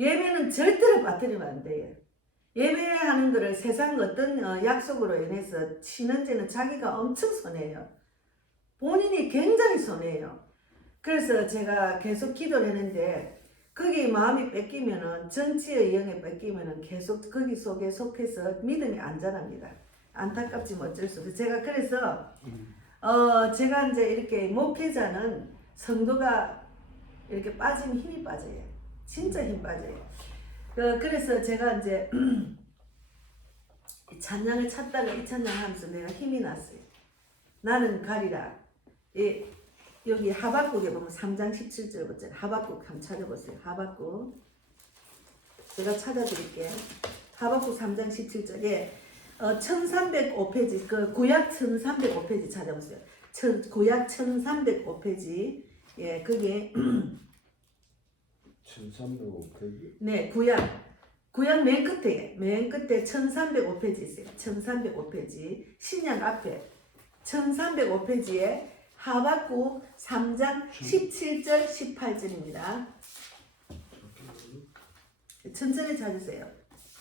예배는 절대로 빠뜨리면 안 돼요. 예배하는 것을 세상 어떤 약속으로 인해서 치는 데는 자기가 엄청 손해예요. 본인이 굉장히 손해예요. 그래서 제가 계속 기도를 했는데 거기 마음이 뺏기면은 정치의 영에 뺏기면은 계속 거기 속에 속해서 믿음이 안 자랍니다. 안타깝지만 어쩔 수 없어요. 제가 그래서 제가 이제 이렇게 목회자는 성도가 이렇게 빠지면 힘이 빠져요. 진짜 힘 빠져요. 그래서 제가 이제 찬양을 찾다가 이 찬양 하면서 내가 힘이 났어요. 나는 가리라. 여기 하박국에 보면 3장 17절부터 하박국 한번 찾아보세요. 하박국 제가 찾아드릴게요. 하박국 3장 17절에 1305페이지 그 구약 1305페이지 찾아보세요. 구약 1305페이지 예 그게 1305페이지? 네 구약 맨 끝에 1305페이지 있어요. 1305페이지 신약 앞에 1305페이지에 하박국 3장 17절 18절입니다. 천천히 찾으세요.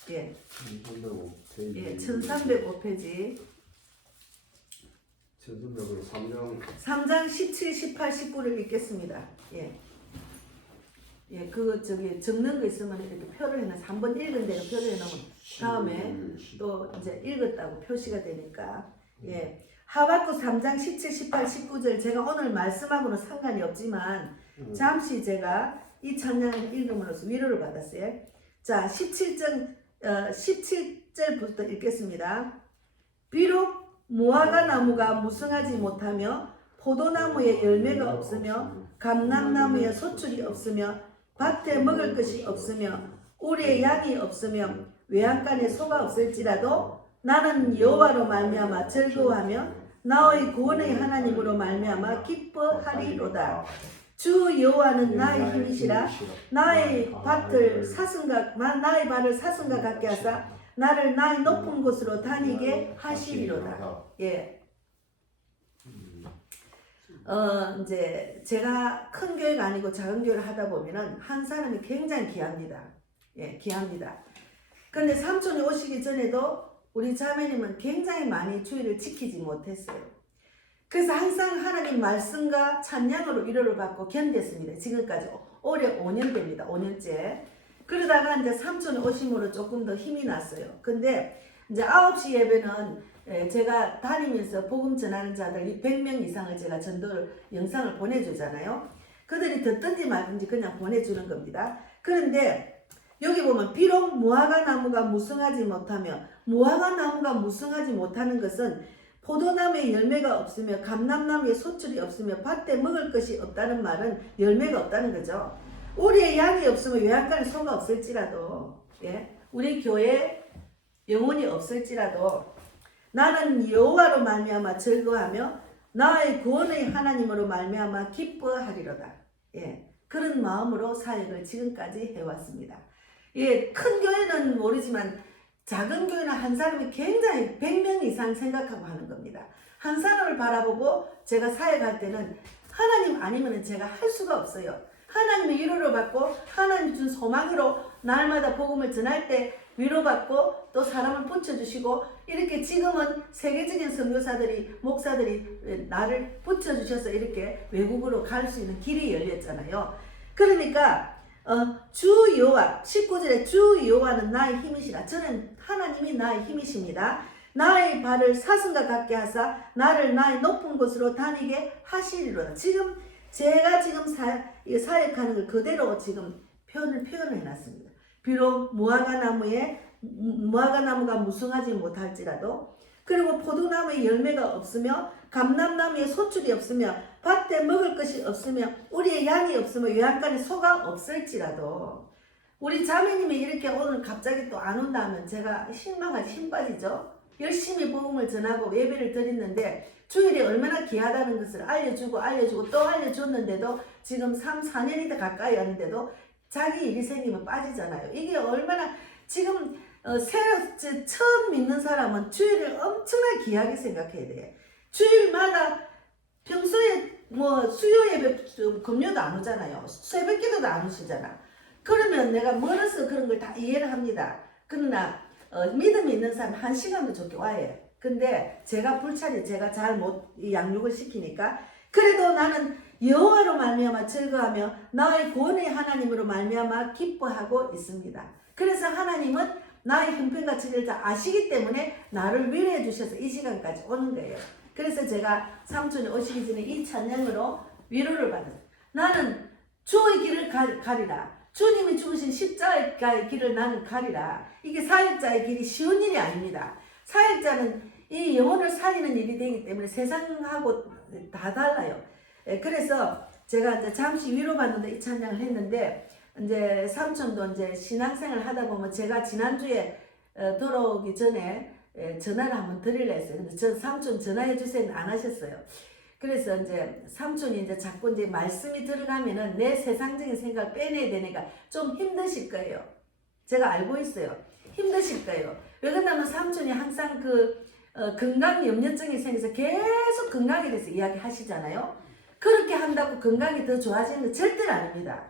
예. 1305페이지. 예, 1305페이지. 1305 3장 17, 18, 19를 읽겠습니다. 예. 예, 그거 저기 적는 거 있으면 이렇게 표를 해놔서 한번 읽은 대로 표를 해놓으면 다음에 또 이제 읽었다고 표시가 되니까. 예. 하박국 3장 17, 18, 19절 제가 오늘 말씀하고는 상관이 없지만 잠시 제가 이 찬양을 읽음으로써 위로를 받았어요. 자, 17절부터 읽겠습니다. 비록 무화과 나무가 무성하지 못하며 포도나무에 열매가 없으며 감람나무에 소출이 없으며 밭에 먹을 것이 없으며 우리의 양이 없으며 외양간에 소가 없을지라도 나는 여호와로 말미암아 즐거워하며 나의 구원의 하나님으로 말미암아 기뻐하리로다. 주 여호와는 나의 힘이시라. 나의 발을 사슴과 같게 하사 나를 나의 높은 곳으로 다니게 하시리로다. 예. 이제 제가 큰 교회가 아니고 작은 교회를 하다 보면은 한 사람이 굉장히 귀합니다. 예, 귀합니다. 근데 삼촌이 오시기 전에도 우리 자매님은 굉장히 많이 주의를 지키지 못했어요. 그래서 항상 하나님 말씀과 찬양으로 위로를 받고 견뎠습니다. 지금까지 올해 5년 됩니다. 5년째. 그러다가 이제 삼촌이 오심으로 조금 더 힘이 났어요. 근데 이제 9시 예배는 제가 다니면서 복음 전하는 자들 100명 이상을 제가 전도를 영상을 보내주잖아요. 그들이 듣든지 말든지 그냥 보내주는 겁니다. 그런데 여기 보면 비록 무화과 나무가 무성하지 못하며 무화과 나무가 무성하지 못하는 것은 포도나무에 열매가 없으며 감람나무에 소출이 없으며 밭에 먹을 것이 없다는 말은 열매가 없다는 거죠. 우리의 양이 없으면 외양간에 소가 없을지라도 예? 우리 교회 영혼이 없을지라도 나는 여호와로 말미암아 즐거워하며 나의 구원의 하나님으로 말미암아 기뻐하리로다. 예, 그런 마음으로 사역을 지금까지 해왔습니다. 예, 큰 교회는 모르지만 작은 교회는 한 사람이 굉장히 100명 이상 생각하고 하는 겁니다. 한 사람을 바라보고 제가 사역할 때는 하나님 아니면 제가 할 수가 없어요. 하나님의 위로를 받고 하나님 준 소망으로 날마다 복음을 전할 때 위로받고 또 사람을 붙여주시고 이렇게 지금은 세계적인 선교사들이 목사들이 나를 붙여주셔서 이렇게 외국으로 갈 수 있는 길이 열렸잖아요. 그러니까 주 여호와 19절에 주 여호와는 나의 힘이시라. 저는 하나님이 나의 힘이십니다. 나의 발을 사슴과 같게 하사 나를 나의 높은 곳으로 다니게 하시리로다. 지금 제가 지금 사역하는 걸 그대로 지금 표현을 해놨습니다. 비록 무화과 나무가 무성하지 못할지라도 그리고 포도나무에 열매가 없으며 감람나무에 소출이 없으며 밭에 먹을 것이 없으며 우리의 양이 없으며 외양간에 소가 없을지라도 우리 자매님이 이렇게 오늘 갑자기 또 안 온다면 제가 실망하지 힘 빠지죠. 열심히 복음을 전하고 예배를 드렸는데 주일이 얼마나 귀하다는 것을 알려주고 또 알려줬는데도 지금 3, 4년이 더 가까이 하는데도 자기 일이 생기면 빠지잖아요. 이게 얼마나 지금 처음 믿는 사람은 주일을 엄청나게 귀하게 생각해야 돼. 주일마다 평소에 뭐 수요 예배 금요도 안 오잖아요. 새벽 기도도 안 오시잖아. 그러면 내가 멀어서 그런 걸 다 이해를 합니다. 그러나 믿음이 있는 사람 1시간도 좋게 와요. 근데 제가 불찰이 제가 잘 못 양육을 시키니까 그래도 나는 여호와로 말미암아 즐거워하며 나의 구원의 하나님으로 말미암아 기뻐하고 있습니다. 그래서 하나님은 나의 형편과 처지를 다 아시기 때문에 나를 위로해 주셔서 이 시간까지 오는 거예요. 그래서 제가 삼촌이 오시기 전에 이 찬양으로 위로를 받았어요. 나는 주의 길을 가리라. 주님이 죽으신 십자가의 길을 나는 가리라. 이게 사역자의 길이 쉬운 일이 아닙니다. 사역자는 이 영혼을 살리는 일이 되기 때문에 세상하고 다 달라요. 그래서 제가 이제 잠시 위로받는데 이 찬양을 했는데 이제 삼촌도 이제 신앙생활 하다 보면 제가 지난주에 돌아오기 전에 전화를 한번 드리려 했어요. 근데 저 삼촌 전화해 주세요 안 하셨어요. 그래서 이제 삼촌이 이제 자꾸 이제 말씀이 들어가면은 내 세상적인 생각을 빼내야 되니까 좀 힘드실 거예요. 제가 알고 있어요. 힘드실 거예요. 왜 그러냐면 삼촌이 항상 건강 염려증이 생겨서 계속 건강에 대해서 이야기하시잖아요. 그렇게 한다고 건강이 더 좋아지는 건 절대로 아닙니다.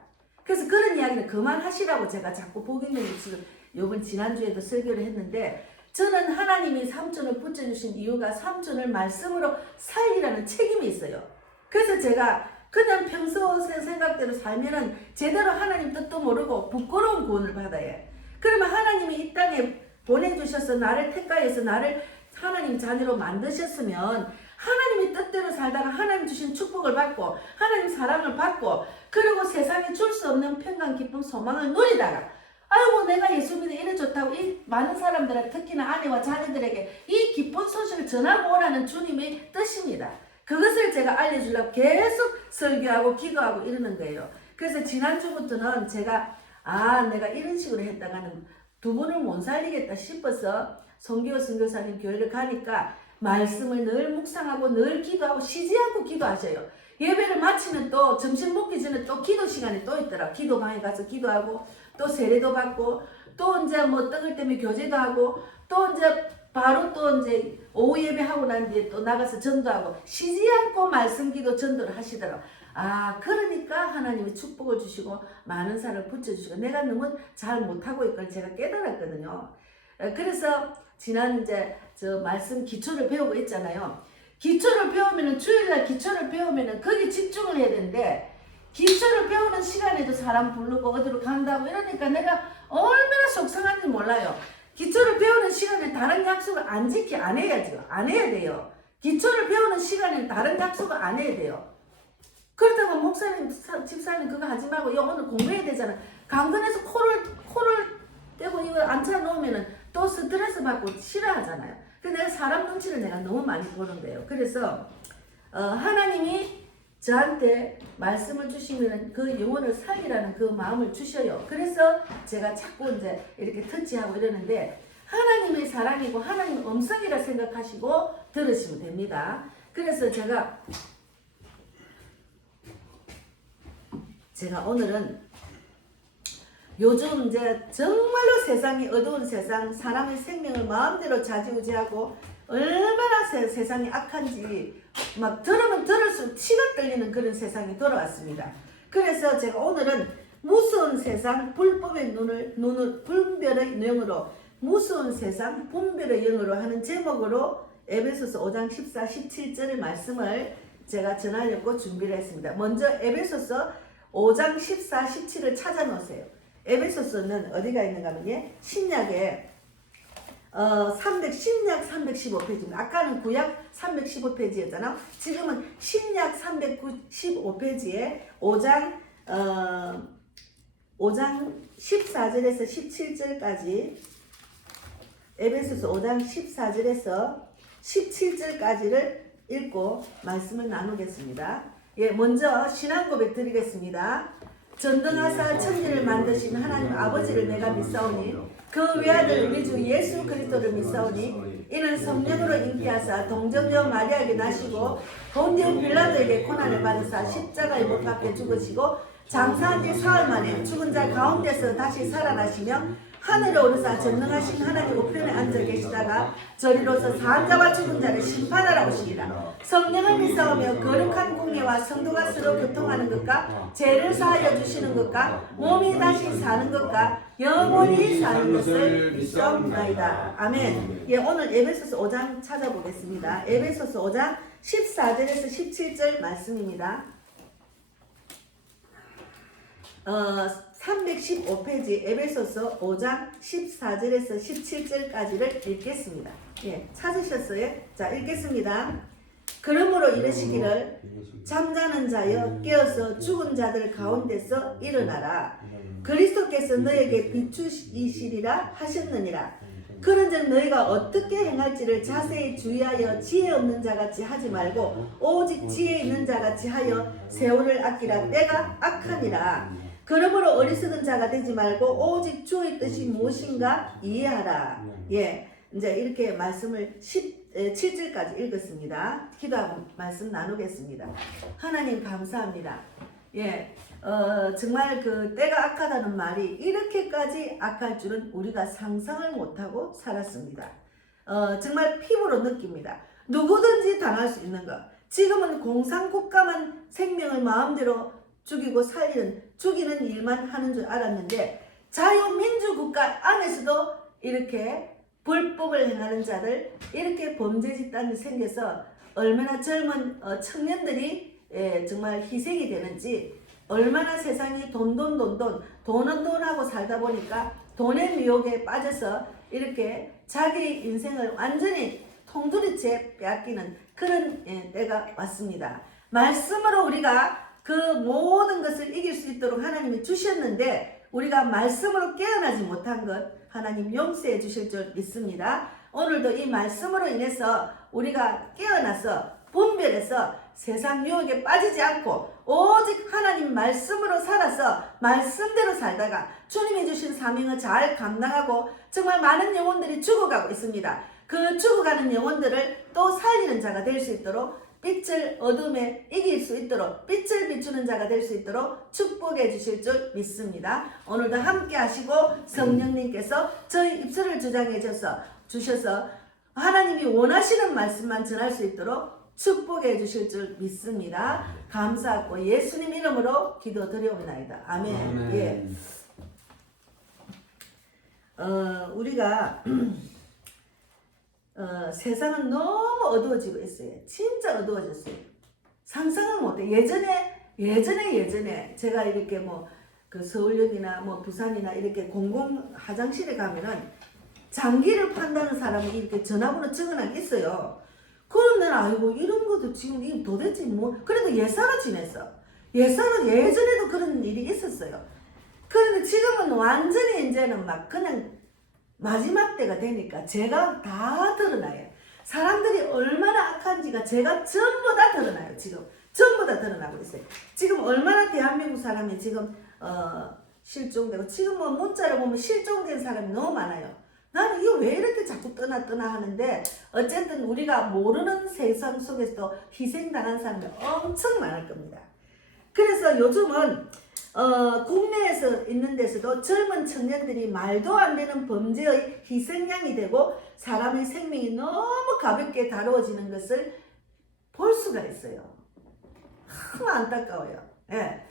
그래서 그런 이야기는 그만하시라고 제가 자꾸 복음의 뉴스 요번 지난주에도 설교를 했는데 저는 하나님이 삼촌을 붙여주신 이유가 삼촌을 말씀으로 살리라는 책임이 있어요. 그래서 제가 그냥 평소 생각대로 살면은 제대로 하나님 뜻도 모르고 부끄러운 구원을 받아요. 그러면 하나님이 이 땅에 보내주셔서 나를 택하여서 나를 하나님 자녀로 만드셨으면 하나님이 뜻대로 살다가 하나님 주신 축복을 받고 하나님 사랑을 받고 그리고 세상에 줄 수 없는 평강 기쁨 소망을 누리다가 아이고 내가 예수 믿어 이래 좋다고 이 많은 사람들한테 특히나 아내와 자녀들에게 이 기쁜 소식을 전하고 오라는 주님의 뜻입니다. 그것을 제가 알려주려고 계속 설교하고 기도하고 이러는 거예요. 그래서 지난주부터는 제가 내가 이런 식으로 했다가는 두 분을 못 살리겠다 싶어서 성교 선교사님 교회를 가니까 말씀을 늘 묵상하고 늘 기도하고 쉬지 않고 기도하셔요. 예배를 마치면 또 점심 먹기 전에 또 기도 시간이 또 있더라. 기도방에 가서 기도하고 또 세례도 받고 또 이제 뭐 떡을 때문에 교제도 하고 또 이제 바로 또 이제 오후 예배하고 난 뒤에 또 나가서 전도하고 쉬지 않고 말씀 기도 전도를 하시더라고. 그러니까 하나님이 축복을 주시고 많은 사람을 붙여주시고 내가 너무 잘 못하고 있걸 제가 깨달았거든요. 그래서 지난 이제 저 말씀 기초를 배우고 있잖아요. 기초를 배우면은 주일날 기초를 배우면은 거기 집중을 해야 되는데 기초를 배우는 시간에도 사람 부르고 어디로 간다고 이러니까 내가 얼마나 속상한지 몰라요. 기초를 배우는 시간에 다른 약속을 안 해야죠. 안 해야 돼요. 기초를 배우는 시간에는 다른 약속을 안 해야 돼요. 그렇다고 목사님, 집사님 그거 하지 말고 오늘 공부해야 되잖아. 강건해서 코를 떼고 이거 앉혀 놓으면은 또 스트레스 받고 싫어하잖아요. 그래서 내가 사람 눈치를 내가 너무 많이 보는 거예요. 그래서 하나님이 저한테 말씀을 주시면 그 영혼을 살리라는 그 마음을 주셔요. 그래서 제가 자꾸 이제 이렇게 터치하고 이러는데 하나님의 사랑이고 하나님의 음성이라 생각하시고 들으시면 됩니다. 그래서 제가 오늘은 요즘 이제 정말로 세상이 어두운 세상, 사람의 생명을 마음대로 좌지우지하고 얼마나 세상이 악한지 막 들으면 들을수록 치가 떨리는 그런 세상이 돌아왔습니다. 그래서 제가 오늘은 무서운 세상 불법의 분별의 영으로 무서운 세상 분별의 영으로 하는 제목으로 에베소서 5장 14, 17절의 말씀을 제가 전하려고 준비를 했습니다. 먼저 에베소서 5장 14, 17을 찾아놓으세요. 에베소서는 어디가 있는가 하면 신약에 신약 315페이지입니다. 아까는 구약 315페이지였잖아. 지금은 신약 315페이지에 5장 14절에서 17절까지 에베소서 5장 14절에서 17절까지를 읽고 말씀을 나누겠습니다. 먼저 신앙 고백 드리겠습니다. 전등하사 천지를 만드신 하나님 아버지를 내가 믿사오니 그 외아들 우리 주 예수 그리스도를 믿사오니 이는 성령으로 잉태하사 동정녀 마리아에게 나시고 본디오 빌라도에게 고난을 받으사 십자가에 못 박혀 죽으시고 장사한 지 사흘 만에 죽은 자 가운데서 다시 살아나시며 하늘에 오르사 전능하신 하나님 우편에 앉아 계시다가 저리로서 사한 자와 죽은 자를 심판하러 오시리라. 성령을 믿사오며 거룩한 공예와 성도가 서로 교통하는 것과 죄를 사하여 주시는 것과 몸이 다시 사는 것과 영원히 사는 것을 믿사옵나이다. 아멘. 예, 오늘 에베소서 5장 찾아보겠습니다. 에베소서 5장 14절에서 17절 말씀입니다. 315페이지 에베소서 5장 14절에서 17절까지를 읽겠습니다. 예, 찾으셨어요? 자, 읽겠습니다. 그러므로 이르시기를 잠자는 자여 깨어서 죽은 자들 가운데서 일어나라. 그리스도께서 너에게 비추이시리라 하셨느니라. 그런즉 너희가 어떻게 행할지를 자세히 주의하여 지혜 없는 자같이 하지 말고 오직 지혜 있는 자같이 하여 세월을 아끼라. 때가 악하니라. 그러므로 어리석은 자가 되지 말고 오직 주의 뜻이 무엇인가 이해하라. 예, 이제 이렇게 말씀을 7절까지 읽었습니다. 기도하고 말씀 나누겠습니다. 하나님 감사합니다. 예, 정말 그 때가 악하다는 말이 이렇게까지 악할 줄은 우리가 상상을 못하고 살았습니다. 정말 피부로 느낍니다. 누구든지 당할 수 있는 것. 지금은 공산국가만 생명을 마음대로 죽이는 일만 하는 줄 알았는데 자유민주국가 안에서도 이렇게 불법을 행하는 자들, 이렇게 범죄 집단이 생겨서 얼마나 젊은 청년들이 정말 희생이 되는지, 얼마나 세상이 돈은 하고 살다 보니까 돈의 미혹에 빠져서 이렇게 자기 인생을 완전히 통두리째 빼앗기는 그런 때가 왔습니다. 말씀으로 우리가 그 모든 것을 이길 수 있도록 하나님이 주셨는데 우리가 말씀으로 깨어나지 못한 것 하나님 용서해 주실 줄 믿습니다. 오늘도 이 말씀으로 인해서 우리가 깨어나서 분별해서 세상 유혹에 빠지지 않고 오직 하나님 말씀으로 살아서 말씀대로 살다가 주님이 주신 사명을 잘 감당하고 정말 많은 영혼들이 죽어가고 있습니다. 그 죽어가는 영혼들을 또 살리는 자가 될 수 있도록, 빛을 어둠에 이길 수 있도록, 빛을 비추는 자가 될 수 있도록 축복해 주실 줄 믿습니다. 오늘도 함께 하시고 성령님께서 저희 입술을 주장해 주셔서 하나님이 원하시는 말씀만 전할 수 있도록 축복해 주실 줄 믿습니다. 감사하고 예수님 이름으로 기도드리옵나이다. 아멘. 아멘. 예. 우리가 세상은 너무 어두워지고 있어요. 진짜 어두워졌어요. 상상을 못해. 예전에 제가 이렇게 그 서울역이나 부산이나 이렇게 공공 화장실에 가면은 장기를 판다는 사람이 이렇게 전화번호 적어놓은 게 있어요. 그럼 나는 아이고 이런 것도 지금 이 도대체 그래도 예사로 지냈어. 예전에도 그런 일이 있었어요. 그런데 지금은 완전히 이제는 막 그냥 마지막 때가 되니까 제가 다 드러나요. 사람들이 얼마나 악한지가 제가 전부 다 드러나요. 지금 전부 다 드러나고 있어요. 지금 얼마나 대한민국 사람이 지금 실종되고, 지금 문자를 보면 실종된 사람이 너무 많아요. 나는 이거 왜 이렇게 자꾸 떠나 하는데, 어쨌든 우리가 모르는 세상 속에서도 희생당한 사람이 엄청 많을 겁니다. 그래서 요즘은 국내에서 있는 데서도 젊은 청년들이 말도 안 되는 범죄의 희생양이 되고 사람의 생명이 너무 가볍게 다루어지는 것을 볼 수가 있어요. 너무 안타까워요. 예.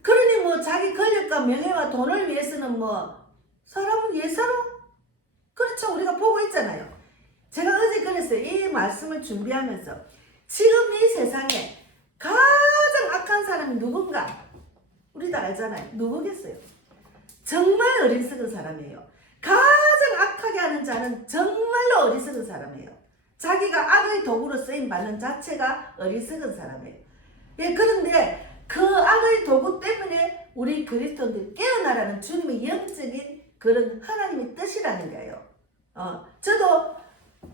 그러니 자기 권력과 명예와 돈을 위해서는 사람은 예사로, 그렇죠. 우리가 보고 있잖아요. 제가 어제 그랬어요. 이 말씀을 준비하면서 지금 이 세상에 가장 악한 사람이 누군가 우리 다 알잖아요. 누구겠어요? 정말 어리석은 사람이에요. 가장 악하게 하는 자는 정말로 어리석은 사람이에요. 자기가 악의 도구로 쓰임받는 자체가 어리석은 사람이에요. 예, 그런데 그 악의 도구 때문에 우리 그리스도인들이 깨어나라는 주님의 영적인 그런 하나님의 뜻이라는 거예요. 저도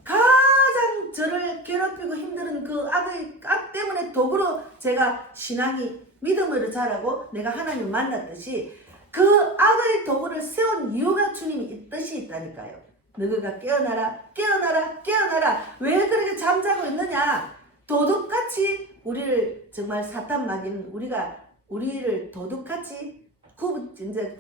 가장 저를 괴롭히고 힘드는 그 악 때문에 도구로 제가 신앙이 믿음으로 자라고 내가 하나님을 만났듯이 그 악의 도구를 세운 이유가 주님이 뜻이 있다니까요. 너희가 깨어나라. 왜 그렇게 잠자고 있느냐? 도둑같이 우리를 정말 사탄 마귀는 우리가 우리를 도둑같이 이제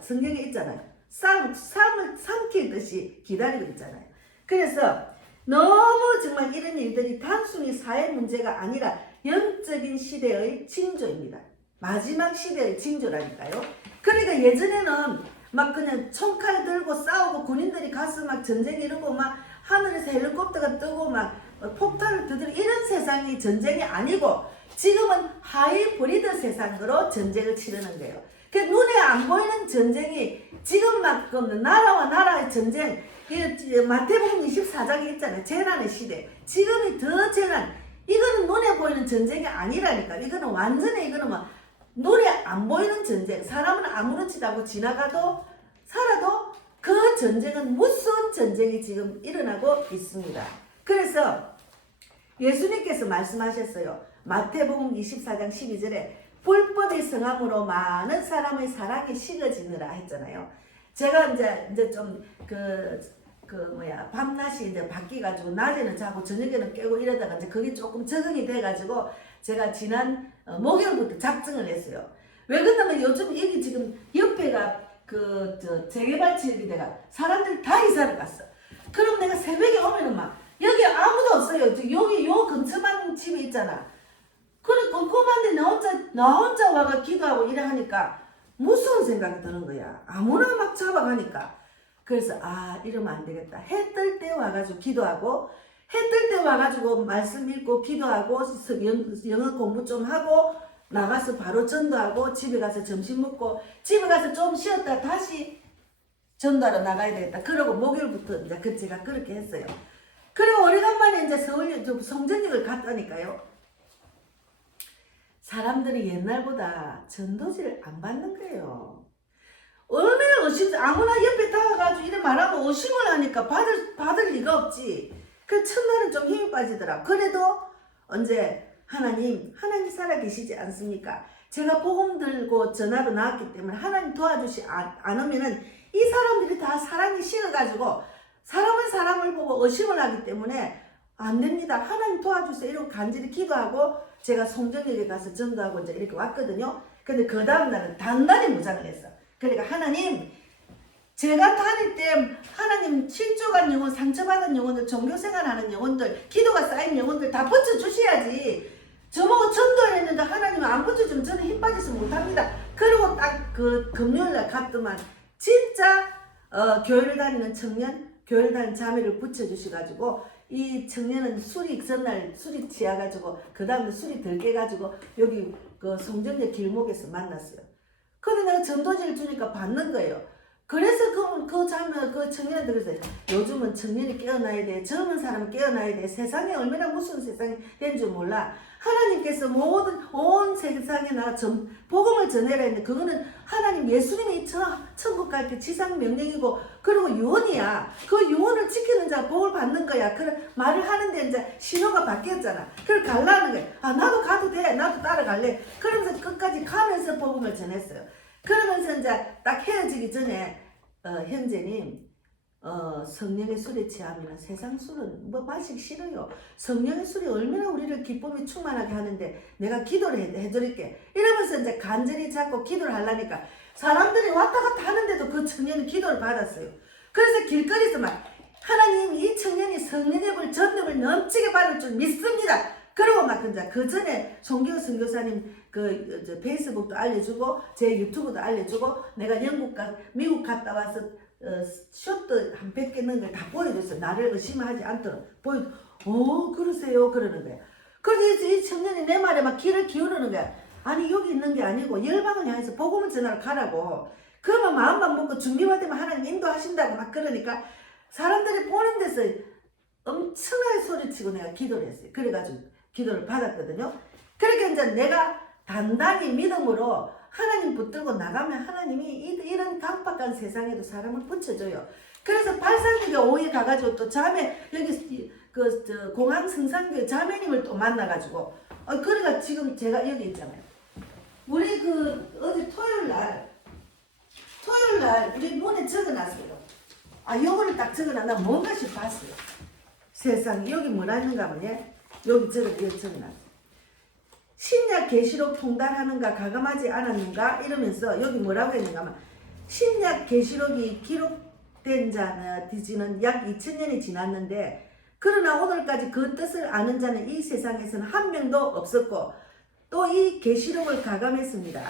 성경에 있잖아요. 삶을 삼키듯이 기다리고 있잖아요. 그래서 너무 정말 이런 일들이 단순히 사회 문제가 아니라 영적인 시대의 징조입니다. 마지막 시대의 징조라니까요. 그러니까 예전에는 막 그냥 총칼 들고 싸우고 군인들이 가서 막 전쟁 이러고 막 하늘에서 헬리콥터가 뜨고 막 폭탄을 두드리고 이런 세상이 전쟁이 아니고 지금은 하이브리드 세상으로 전쟁을 치르는 거예요. 그 눈에 안 보이는 전쟁이 지금 막 그 나라와 나라의 전쟁, 마태복음 24장에 있잖아요. 재난의 시대. 지금이 더 재난. 이거는 눈에 보이는 전쟁이 아니라니까. 이거는 완전히 이거는 뭐 눈에 안 보이는 전쟁. 사람은 아무렇지도 않고 지나가도 살아도 그 전쟁은 무서운 전쟁이 지금 일어나고 있습니다. 그래서 예수님께서 말씀하셨어요. 마태복음 24장 12절에 불법이 성함으로 많은 사람의 사랑이 식어지느라 했잖아요. 제가 이제 좀 밤낮이 이제 바뀌가지고 낮에는 자고 저녁에는 깨고 이러다가 이제 그게 조금 적응이 돼가지고 제가 지난 목요일부터 작정을 했어요. 왜 그러냐면 요즘 여기 지금 옆에가 재개발 지역이 내가 사람들이 다 이사를 갔어. 그럼 내가 새벽에 오면은 막 여기 아무도 없어요. 여기 요 근처만 집이 있잖아. 그래 꼼꼼한데 나 혼자 와가 기도하고 이래 하니까 무서운 생각이 드는 거야. 아무나 막 잡아가니까. 그래서 이러면 안 되겠다. 해 뜰 때 와가지고 기도하고 해 뜰 때 와가지고 말씀 읽고 기도하고 영어 공부 좀 하고 나가서 바로 전도하고 집에 가서 점심 먹고 집에 가서 좀 쉬었다 다시 전도하러 나가야 되겠다. 그러고 목요일부터 이제 제가 그렇게 했어요. 그리고 오래간만에 이제 서울 성전역을 갔다니까요. 사람들이 옛날보다 전도지를 안 받는 거예요. 얼마나 아무나 옆에 다가가지고 이래 말하면 의심을 하니까 받을 리가 없지. 그 첫날은 좀 힘이 빠지더라. 그래도 언제 하나님 살아계시지 않습니까? 제가 복음 들고 전화로 나왔기 때문에 하나님 도와주시 않으면은 이 사람들이 다 사랑이 식어가지고 사람을 보고 의심을 하기 때문에 안 됩니다. 하나님 도와주세요. 이러고 간절히 기도하고 제가 송정역에 가서 전도하고 이제 이렇게 왔거든요. 근데 그 다음날은 단단히 무장을 했어. 그러니까 하나님, 제가 다닐 때 하나님 실족한 영혼, 상처받은 영혼들, 종교생활하는 영혼들, 기도가 쌓인 영혼들 다 붙여주셔야지. 저보고 전도를 했는데 하나님 안 붙여주면 저는 힘 빠져서 못합니다. 그리고 딱 그 금요일날 갔더만 진짜 교회를 다니는 청년, 교회를 다니는 자매를 붙여주셔가지고 이 청년은 술이 전날 술이 취해가지고 그 다음에 술이 덜 깨가지고 여기 그 송정역 길목에서 만났어요. 근데 내가 전도지를 주니까 받는 거예요. 그래서 그 청년한테 그랬어요. 요즘은 청년이 깨어나야 돼. 젊은 사람 깨어나야 돼. 세상에 얼마나 무슨 세상이 된 줄 몰라. 하나님께서 온 세상에 복음을 전해라 했는데 그거는 하나님 예수님이 천국 갈 때 지상 명령이고 그리고 유언이야. 그 유언을 지키는 자가 복을 받는 거야. 그런 말을 하는데 이제 신호가 바뀌었잖아. 그걸 갈라는 거야. 나도 가도 돼. 나도 따라갈래. 그러면서 끝까지 가면서 복음을 전했어요. 그러면서 이제 딱 헤어지기 전에 형제님 성령의 술에 취하면 세상 술은 마시기 싫어요. 성령의 술이 얼마나 우리를 기쁨이 충만하게 하는데 내가 기도를 해드릴게. 이러면서 이제 간절히 잡고 기도를 하려니까 사람들이 왔다 갔다 하는데도 그 청년이 기도를 받았어요. 그래서 길거리에서 막 하나님 이 청년이 성령의 불 전능을 넘치게 받을 줄 믿습니다. 그리고 막 이제 그 전에 송기호 선교사님 페이스북도 알려주고 제 유튜브도 알려주고 내가 미국 갔다 와서 숏도 한 100개 넣은 걸 다 보여줬어. 나를 의심하지 않도록 그러세요 그러는 거야. 그래서 이 청년이 내 말에 막 귀를 기울이는 거야. 아니 여기 있는 게 아니고 열방을 향해서 복음을 전하러 가라고. 그러면 마음만 먹고 준비만 되면 하나님 인도하신다고 막 그러니까 사람들이 보는 데서 엄청나게 소리치고 내가 기도를 했어요. 그래가지고 기도를 받았거든요. 그러니까 이제 내가 단단히 믿음으로 하나님 붙들고 나가면 하나님이 이런 강박한 세상에도 사람을 붙여줘요. 그래서 발상교회 오후에 가가지고 또 자매 여기 공항 성산교회 자매님을 또 만나가지고 그러니까 지금 제가 여기 있잖아요. 우리 어제 토요일날 우리 문에 적어놨어요. 요거를 딱 적어놨나 뭔가 싶었어요. 세상 여기 뭐라 했는가 하면 여기 적어놨어요. 신약 계시록 통달하는가 가감하지 않았는가 이러면서 여기 뭐라고 했는가 하면 신약 계시록이 기록된 자는 약 2000년이 지났는데 그러나 오늘까지 그 뜻을 아는 자는 이 세상에서는 한 명도 없었고 또 이 계시록을 가감했습니다.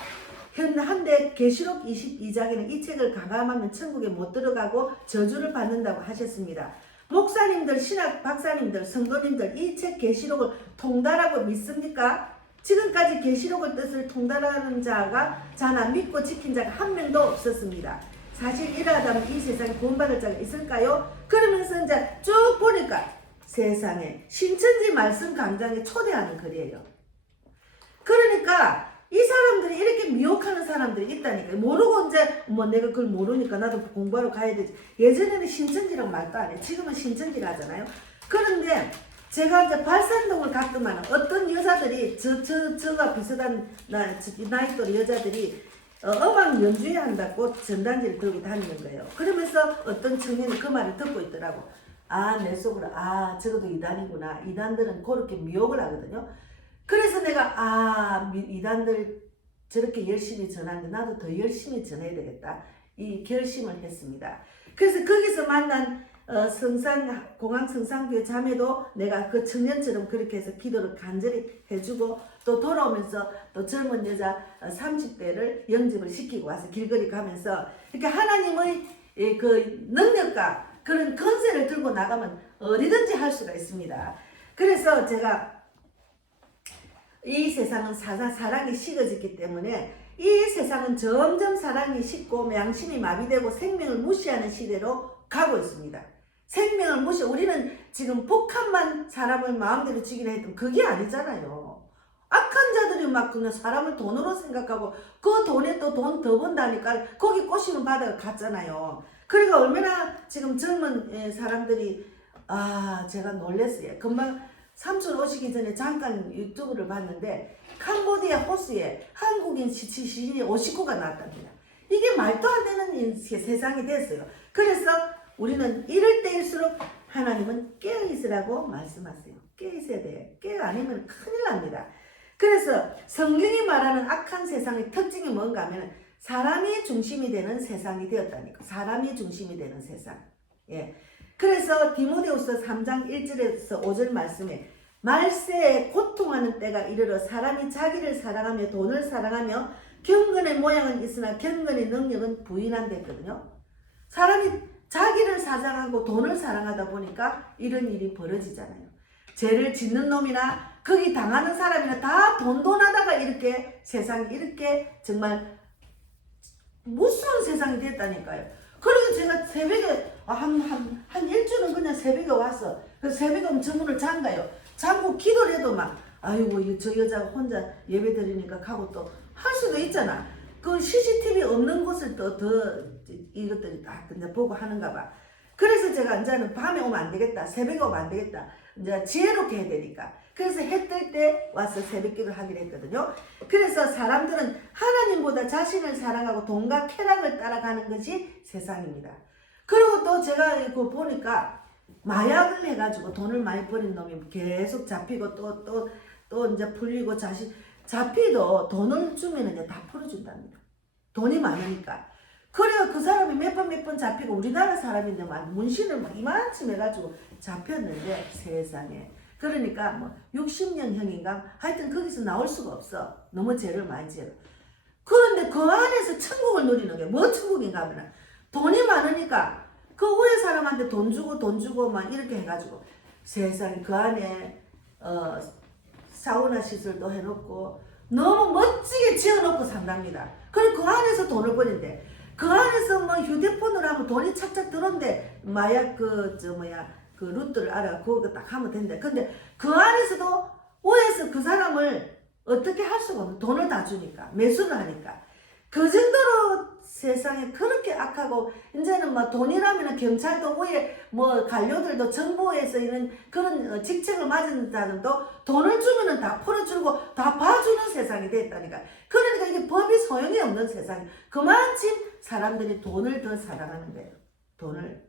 한데 계시록 22장에는 이 책을 가감하면 천국에 못 들어가고 저주를 받는다고 하셨습니다. 목사님들, 신학 박사님들, 성도님들 이 책 계시록을 통달하고 믿습니까? 지금까지 계시록의 뜻을 통달하는 자나 믿고 지킨 자가 한 명도 없었습니다. 사실 이러하다면 이 세상에 구원받을 자가 있을까요? 그러면서 이제 쭉 보니까 세상에 신천지 말씀 강장에 초대하는 글이에요. 그러니까 이 사람들이 이렇게 미혹하는 사람들이 있다니까요. 모르고 이제 뭐 내가 그걸 모르니까 나도 공부하러 가야 되지. 예전에는 신천지라고 말도 안 해. 지금은 신천지라 하잖아요. 그런데 제가 이제 발산동을 가끔 하는 어떤 여자들이 저가 비슷한 나이 또래 여자들이 음악 연주회 한다고 전단지를 들고 다니는 거예요. 그러면서 어떤 청년이 그 말을 듣고 있더라고. 아, 내 속으로 적어도 이단이구나. 이단들은 그렇게 미혹을 하거든요. 그래서 내가 이단들 저렇게 열심히 전하는데 나도 더 열심히 전해야 되겠다. 이 결심을 했습니다. 그래서 거기서 만난 공항 성산교회 자매도 내가 그 청년처럼 그렇게 해서 기도를 간절히 해주고 또 돌아오면서 또 젊은 여자 30대를 영접을 시키고 와서 길거리 가면서 이렇게 하나님의 그 능력과 그런 건세를 들고 나가면 어디든지 할 수가 있습니다. 그래서 제가 이 세상은 사랑이 식어졌기 때문에 이 세상은 점점 사랑이 식고 양심이 마비되고 생명을 무시하는 시대로 가고 있습니다. 생명을 우리는 지금 북한만 사람을 마음대로 죽이려 했던 그게 아니잖아요. 악한 자들이 막 그냥 사람을 돈으로 생각하고 그 돈에 또 돈 더 번다니까 거기 꼬시면 바다가 갔잖아요. 그러니까 얼마나 지금 젊은 사람들이 제가 놀랐어요. 금방 삼촌 오시기 전에 잠깐 유튜브를 봤는데 캄보디아 호수에 한국인 시신이 59가 나왔답니다. 이게 말도 안 되는 세상이 됐어요. 그래서 우리는 이럴 때일수록 하나님은 깨어있으라고 말씀하세요. 깨어있어야 돼. 깨어 아니면 큰일 납니다. 그래서 성경이 말하는 악한 세상의 특징이 뭔가 하면 사람이 중심이 되는 세상이 되었다니까. 사람이 중심이 되는 세상. 예. 그래서 디모데후서 3장 1절에서 5절 말씀에 말세에 고통하는 때가 이르러 사람이 자기를 사랑하며 돈을 사랑하며 경건의 모양은 있으나 경건의 능력은 부인한다 했거든요. 사람이 자기를 사랑하고 돈을 사랑하다 보니까 이런 일이 벌어지잖아요. 죄를 짓는 놈이나 거기 당하는 사람이나 다 돈하다가 이렇게 세상이 이렇게 정말 무서운 세상이 됐다니까요. 그래서 제가 새벽에 한 일주는 그냥 새벽에 와서 그 새벽에 문을 잠가요. 잠고 기도를 해도 막 아이고 저 여자가 혼자 예배 드리니까 가고 또 할 수도 있잖아. 그 CCTV 없는 곳을 또 더 이것들이 다 그냥 보고 하는가 봐. 그래서 제가 이제는 밤에 오면 안 되겠다. 새벽에 오면 안 되겠다. 이제 지혜롭게 해야 되니까. 그래서 해 뜰 때 와서 새벽 기도를 하기로 했거든요. 그래서 사람들은 하나님보다 자신을 사랑하고 돈과 쾌락을 따라가는 것이 세상입니다. 그리고 또 제가 이거 보니까 마약을 해가지고 돈을 많이 버린 놈이 계속 잡히고 또 이제 풀리고 잡히도 돈을 주면 이제 다 풀어준답니다. 돈이 많으니까. 그래야 그 사람이 몇 번 잡히고 우리나라 사람인데 막 문신을 막 이만큼 해가지고 잡혔는데 세상에. 그러니까 뭐 60년형인가 하여튼 거기서 나올 수가 없어. 너무 죄를 많이 지어. 그런데 그 안에서 천국을 누리는 게 뭐 천국인가 하면 돈이 많으니까 그 위에 사람한테 돈 주고 막 이렇게 해가지고 세상에 그 안에 사우나 시설도 해놓고 너무 멋지게 지어놓고 산답니다. 그리고 그 안에서 돈을 버린대. 그 안에서 뭐 휴대폰으로 하면 돈이 착착 들어온대. 마약 그 루트를 알아. 그거 딱 하면 된대. 근데 그 안에서도 위에서 그 사람을 어떻게 할 수가 없는 돈을 다 주니까. 매수를 하니까. 그 정도로 세상에 그렇게 악하고 이제는 뭐 돈이라면 경찰도 위에 뭐 관료들도 정부에서 이런 그런 직책을 맡은 자들도 돈을 주면은 다 풀어주고 다 봐주는 세상이 됐다니까. 그러니까 이게 법이 소용이 없는 세상. 그만큼 사람들이 돈을 더 사랑하는 거예요. 돈을.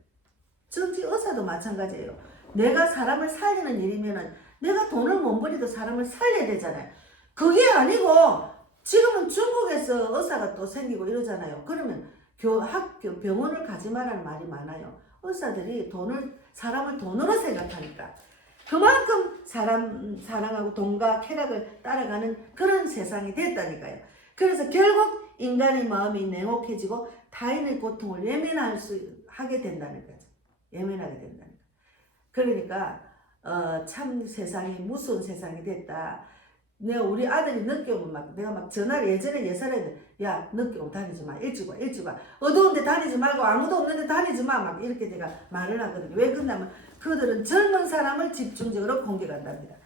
정치 의사도 마찬가지예요. 내가 사람을 살리는 일이면은 내가 돈을 못 벌이도 사람을 살려야 되잖아요. 그게 아니고 지금은 중국에서 의사가 또 생기고 이러잖아요. 그러면 학교 병원을 가지 말라는 말이 많아요. 의사들이 사람을 돈으로 생각하니까 그만큼 사람 사랑하고 돈과 쾌락을 따라가는 그런 세상이 됐다니까요. 그래서 결국 인간의 마음이 냉혹해지고 타인의 고통을 하게 된다는 거죠. 예민하게 된다는 거. 그러니까 참 세상이 무서운 세상이 됐다. 내가 우리 아들이 늦게 오면 내가 막 전화를 예전에 예산에 야 늦게 오면 다니지 마 일찍 와 어두운데 다니지 말고 아무도 없는데 다니지 마 막 이렇게 내가 말을 하거든요. 왜 그러냐면 그들은 젊은 사람을 집중적으로 공격한답니다.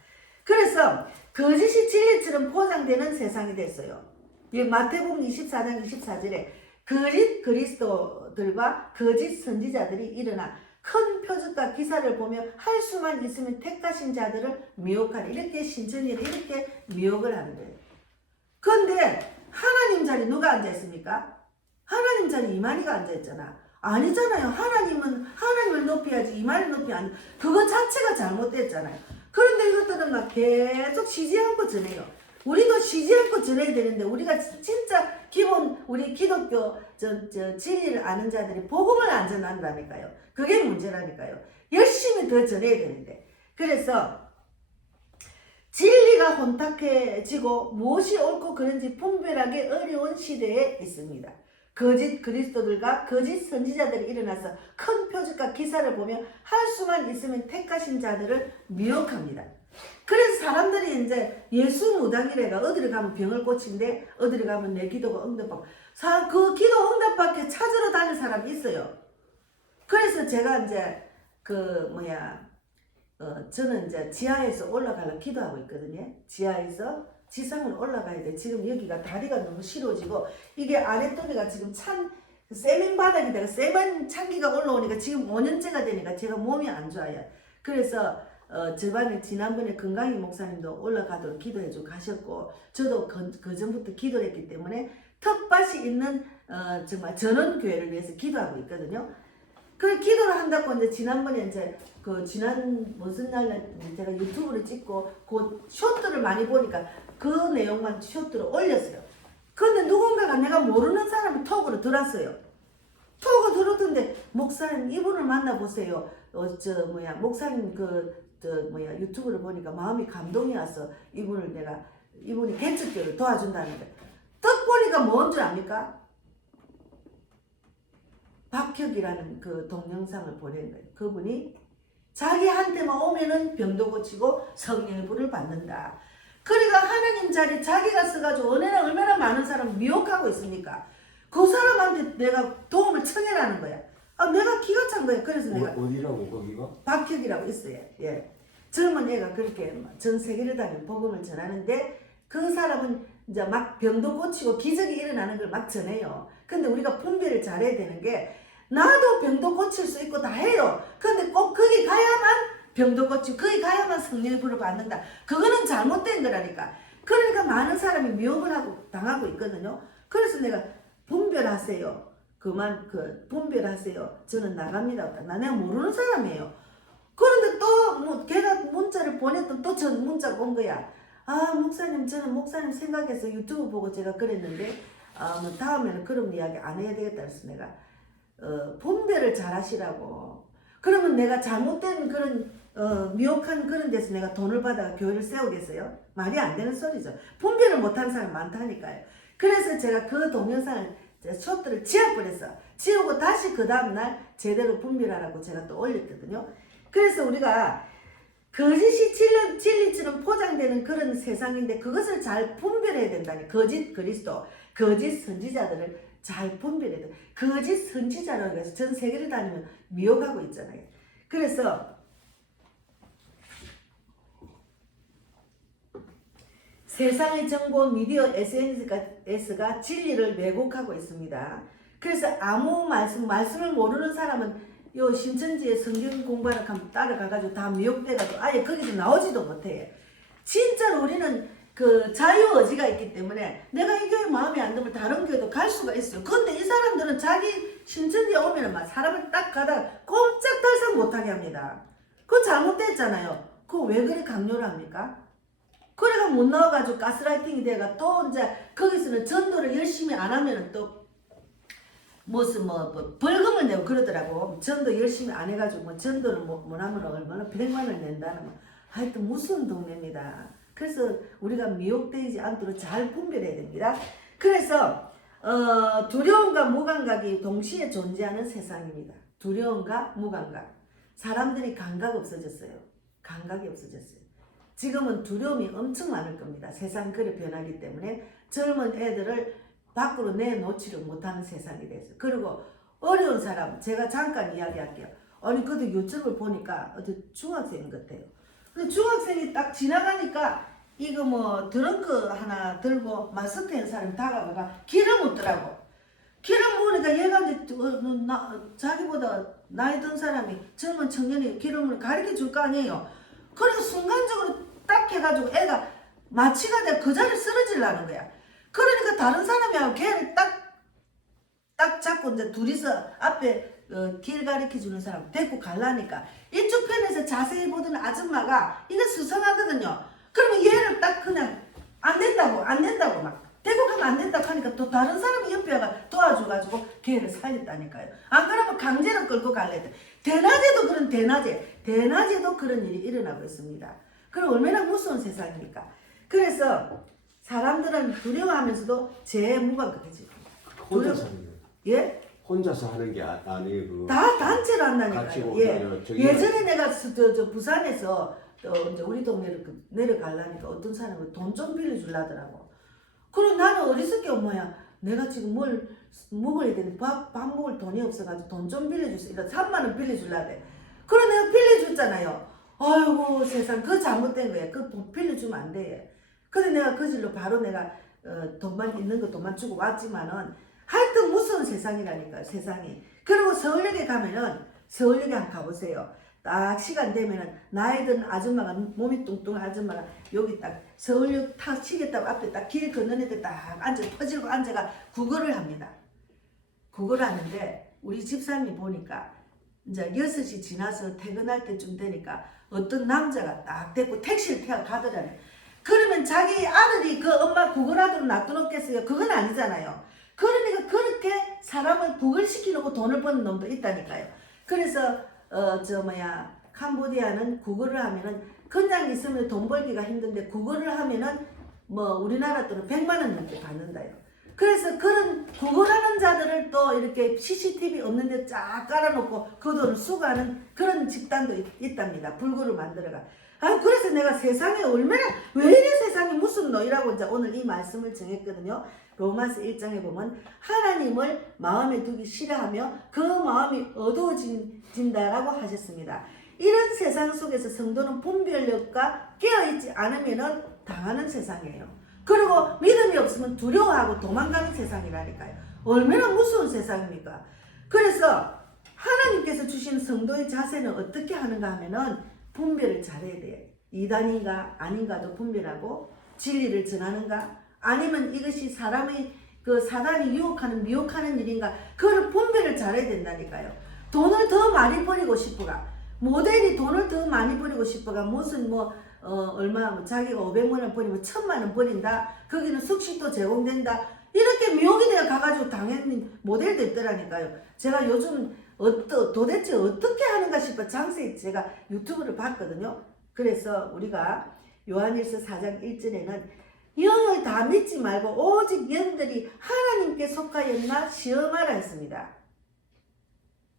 그래서 거짓이 진리처럼 포장되는 세상이 됐어요. 마태복음 24장 24절에 거짓 그리스도들과 거짓 선지자들이 일어나 큰 표적과 기사를 보며 할 수만 있으면 택하신 자들을 미혹하라. 이렇게 신천지는 이렇게 미혹을 하는 거예요. 그런데 하나님 자리 누가 앉아있습니까? 하나님 자리 이만희가 앉아있잖아. 아니잖아요. 하나님을 높여야지 이만희 높이 안 그거 자체가 잘못됐잖아요. 그런데 이것들은 막 계속 쉬지 않고 전해요. 우리도 쉬지 않고 전해야 되는데 우리가 진짜 기본 우리 기독교 진리를 아는 자들이 복음을 안 전한다니까요. 그게 문제라니까요. 열심히 더 전해야 되는데. 그래서 진리가 혼탁해지고 무엇이 옳고 그른지 분별하기 어려운 시대에 있습니다. 거짓 그리스도들과 거짓 선지자들이 일어나서 큰 표적과 기사를 보며 할 수만 있으면 택하신 자들을 미혹합니다. 그래서 사람들이 이제 예수 무당이래가 어디를 가면 병을 고친대, 어디를 가면 내 기도가 응답받고 그 기도 응답받게 찾으러 다니는 사람이 있어요. 그래서 제가 이제 저는 이제 지하에서 올라가려고 기도하고 있거든요. 지하에서 지상으로 올라가야 돼. 지금 여기가 다리가 너무 시려지고 이게 아랫도리가 지금 세면 바닥이 되고 세면 찬기가 올라오니까 지금 5년째가 되니까 제가 몸이 안 좋아요. 그래서 저번에 지난번에 건강희 목사님도 올라가도록 기도해주고 가셨고 저도 그 전부터 기도를 했기 때문에 텃밭이 있는 정말 전원교회를 위해서 기도하고 있거든요. 그 기도를 한다고 이제 지난번에 이제 지난 무슨 날 제가 유튜브를 찍고 그 쇼트를 많이 보니까 그 내용만 쇼트를 올렸어요. 근데 누군가가 내가 모르는 사람이 톡으로 들었어요. 톡으로 들었던데 목사님 이분을 만나보세요. 목사님 유튜브를 보니까 마음이 감동이 와서 이분이 개척교를 도와준다는데 딱 보니까 뭔 줄 압니까? 박혁이라는 그 동영상을 보낸 거예요. 그분이 자기한테만 오면은 병도 고치고 성령의 불을 받는다. 그러니까 하나님 자리 자기가 써가지고 얼마나 많은 사람을 미혹하고 있습니까? 그 사람한테 내가 도움을 청해라는 거야. 내가 기가 찬 거야. 그래서 내가 어디라고 거기가? 박혁이라고 있어요. 예. 젊은 애가 그렇게 전 세계를 다니는 복음을 전하는데 그 사람은 이제 막 병도 고치고 기적이 일어나는 걸 막 전해요. 근데 우리가 분별을 잘해야 되는 게 나도 병도 고칠 수 있고 다 해요. 근데 꼭 거기 가야만 병도 고치고 거기 가야만 성령의 불을 받는다. 그거는 잘못된 거라니까. 그러니까 많은 사람이 미혹을 당하고 있거든요. 그래서 내가 분별하세요. 분별하세요. 저는 나갑니다. 내가 모르는 사람이에요. 그런데 또 걔가 문자를 보냈던 또 전 문자가 온 거야. 목사님 저는 목사님 생각해서 유튜브 보고 제가 그랬는데 다음에는 그런 이야기 안 해야 되겠다 그래서 내가 분별을 잘 하시라고. 그러면 내가 잘못된 그런 미혹한 그런 데서 내가 돈을 받아가 교회를 세우겠어요? 말이 안 되는 소리죠. 분별을 못하는 사람이 많다니까요. 그래서 제가 그 동영상을 쇼트를 지워버렸어. 지우고 다시 그 다음날 제대로 분별하라고 제가 또 올렸거든요. 그래서 우리가 거짓이 진리처럼 포장되는 그런 세상인데 그것을 잘 분별해야 된다니. 거짓 그리스도, 거짓 선지자들을 잘 분별해야 돼. 거짓 선지자라고 해서 전 세계를 다니면 미혹하고 있잖아요. 그래서 세상의 정보, 미디어, SNS가 진리를 왜곡하고 있습니다. 그래서 아무 말씀을 모르는 사람은 요 신천지의 성경 공부하러 따라가가지고 다 미혹돼가지고 아예 거기서 나오지도 못해. 진짜로 우리는 그 자유의지가 있기 때문에 내가 이 교회 마음에 안 들면 다른 교회도 갈 수가 있어요. 근데 이 사람들은 자기 신천지에 오면은 막 사람을 딱 가다가 꼼짝달싹 못하게 합니다. 그거 잘못됐잖아요. 그거 왜 그리 강요를 합니까? 그래가 못 나와가지고 가스라이팅이 돼가 또 이제 거기서는 전도를 열심히 안 하면은 또 무슨 뭐 벌금을 내고 그러더라고. 전도 열심히 안 해가지고 뭐 전도를 못 하면 얼마나 100만 원을 낸다는 뭐 하여튼 무서운 동네입니다. 그래서 우리가 미혹되지 않도록 잘 분별해야 됩니다. 그래서 두려움과 무감각이 동시에 존재하는 세상입니다. 두려움과 무감각. 사람들이 감각 없어졌어요. 감각이 없어졌어요. 지금은 두려움이 엄청 많을 겁니다. 세상 그리 변하기 때문에 젊은 애들을 밖으로 내놓지를 못하는 세상이 됐어요. 그리고 어려운 사람, 제가 잠깐 이야기할게요. 아니, 그래도 유튜브를 보니까 어떤 중학생 같아요. 근데 중학생이 딱 지나가니까 이거 뭐 드렁크 하나 들고 마스크 한 사람이 다가가가 길을 묻더라고. 길을 묻으니까 얘가 이제 자기보다 나이 든 사람이 젊은 청년이 길을 묻으면 가르쳐 줄 거 아니에요. 그러니까 순간적으로 딱 해가지고 애가 마취가 돼 그 자리에 쓰러지려는 거야. 그러니까 다른 사람이 걔를 딱 잡고 이제 둘이서 앞에 길 가르쳐 주는 사람 데리고 가려니까 이쪽 편에서 자세히 보던 아줌마가 이거 수상하거든요. 그러면 얘를 딱 그냥 안 된다고 막 데리고 가면 안 된다고 하니까 또 다른 사람이 옆에 와가 도와줘가지고 걔를 살렸다니까요. 안 그러면 강제로 끌고 갈래. 대낮에도 대낮에도 그런 일이 일어나고 있습니다. 그럼 얼마나 무서운 세상입니까? 그래서 사람들은 두려워하면서도 재무감각해지고. 혼자서 하는 거예요. 예? 혼자서 하는 게 아니고 다 단체로 같이 한다니까요. 오면 예. 예전에 내가 저 부산에서 이제 우리 동네를 내려가려니까 어떤 사람이 돈 좀 빌려주려더라고. 그럼 나는 어리석게 엄마야, 내가 지금 뭘 먹어야 되는데 밥 먹을 돈이 없어가지고 돈 좀 빌려주세요. 그러니까 3만 원 빌려주려대. 그래 내가 빌려줬잖아요. 아이고 세상, 그거 잘못된 거야. 그거 돈 빌려주면 안 돼. 근데 내가 그 질로 바로 내가 돈만 있는 거 돈만 주고 왔지만은 하여튼 무서운 세상이라니까요. 세상이. 그리고 서울역에 가면은 서울역에 한번 가보세요. 딱 시간 되면은 나이 든 아줌마가, 몸이 뚱뚱한 아줌마가 여기 딱 서울역 타시겠다고 앞에 딱 길 건너는 데 딱 앉아 퍼지고 앉아가 구걸을 합니다. 구걸을 하는데 우리 집사님이 보니까 이제 6시 지나서 퇴근할 때쯤 되니까 어떤 남자가 딱 데리고 택시를 태워 가더라고요. 그러면 자기 아들이 그 엄마 구걸하도록 놔둬놓겠어요? 그건 아니잖아요. 그러니까 그렇게 사람을 구걸시키려고 돈을 버는 놈도 있다니까요. 그래서 캄보디아는 구걸을 하면은 그냥 있으면 돈 벌기가 힘든데 구걸을 하면은 뭐 우리나라 돈은 100만 원 넘게 받는다요. 그래서 그런 구걸하는 자들을 또 이렇게 CCTV 없는데 쫙 깔아놓고 그 돈을 수거하는 그런 집단도 있답니다. 불구를 만들어가. 그래서 내가 세상에 얼마나 왜 이래 세상이 무슨 노이라고 이제 오늘 이 말씀을 정했거든요. 로마서 1장에 보면 하나님을 마음에 두기 싫어하며 그 마음이 어두워진다라고 하셨습니다. 이런 세상 속에서 성도는 분별력과 깨어있지 않으면 당하는 세상이에요. 그리고 믿음이 없으면 두려워하고 도망가는 세상이라니까요. 얼마나 무서운 세상입니까? 그래서 하나님께서 주신 성도의 자세는 어떻게 하는가 하면은 분별을 잘해야 돼요. 이단인가 아닌가도 분별하고 진리를 전하는가 아니면 이것이 사람의 그 사단이 유혹하는 미혹하는 일인가 그걸 분별을 잘해야 된다니까요. 돈을 더 많이 버리고 싶어가 모델이 돈을 더 많이 버리고 싶어가 무슨 얼마 자기가 500만 원 버리면 1000만 원 버린다. 거기는 숙식도 제공된다. 이렇게 미혹이 되어 가가지고 당연히 모델도 있더라니까요. 제가 요즘 도대체 어떻게 하는가 싶어 장세히 제가 유튜브를 봤거든요. 그래서 우리가 요한일서 4장 1절에는 영을 다 믿지 말고 오직 영들이 하나님께 속하였나 시험하라 했습니다.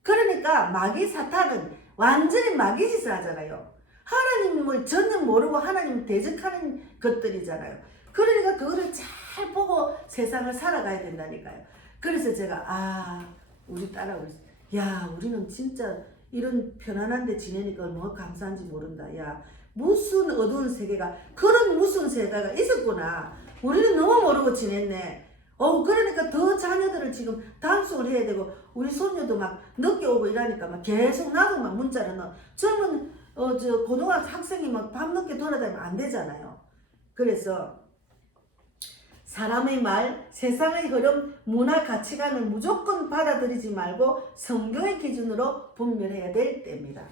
그러니까 마귀 사탄은 완전히 마귀 짓을 하잖아요. 하나님을 전혀 모르고 하나님을 대적하는 것들이잖아요. 그러니까 그거를 잘 보고 세상을 살아가야 된다니까요. 그래서 제가 우리 딸하고 야 우리는 진짜 이런 편안한데 지내니까 얼마나 감사한지 모른다. 야 무슨 어두운 세계가 그런 무슨 세계가 있었구나. 우리는 너무 모르고 지냈네. 그러니까 더 자녀들을 지금 단속을 해야 되고 우리 손녀도 막 늦게 오고 이러니까 막 계속 나도 막 문자를 넣어. 젊은 고등학생이 막 밤늦게 돌아다니면 안 되잖아요. 그래서 사람의 말, 세상의 흐름, 문화 가치관을 무조건 받아들이지 말고 성경의 기준으로 분별해야 될 때입니다.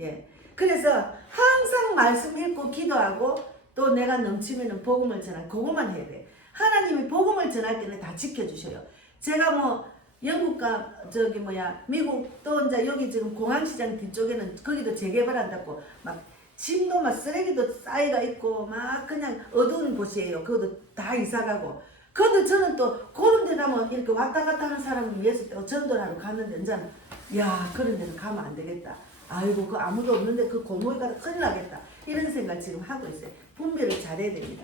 예. 그래서 항상 말씀 읽고 기도하고 또 내가 넘치면은 복음을 전할 그것만 해야 돼. 하나님이 복음을 전할 때는 다 지켜주셔요. 제가 뭐 영국과 저기 뭐야 미국 또 이제 여기 지금 공항시장 뒤쪽에는 거기도 재개발한다고 막 짐도 막 쓰레기도 쌓여가 있고 막 그냥 어두운 곳이에요. 그것도 다 이사가고. 그런데 저는 또 그런 데 가면 이렇게 왔다 갔다 하는 사람을 위해서 또 전도를 하러 갔는데 이제는 야 그런 데는 가면 안 되겠다. 아이고 그 아무도 없는데 그 골목에 가서 큰일 나겠다. 이런 생각 지금 하고 있어요. 분별을 잘해야 됩니다.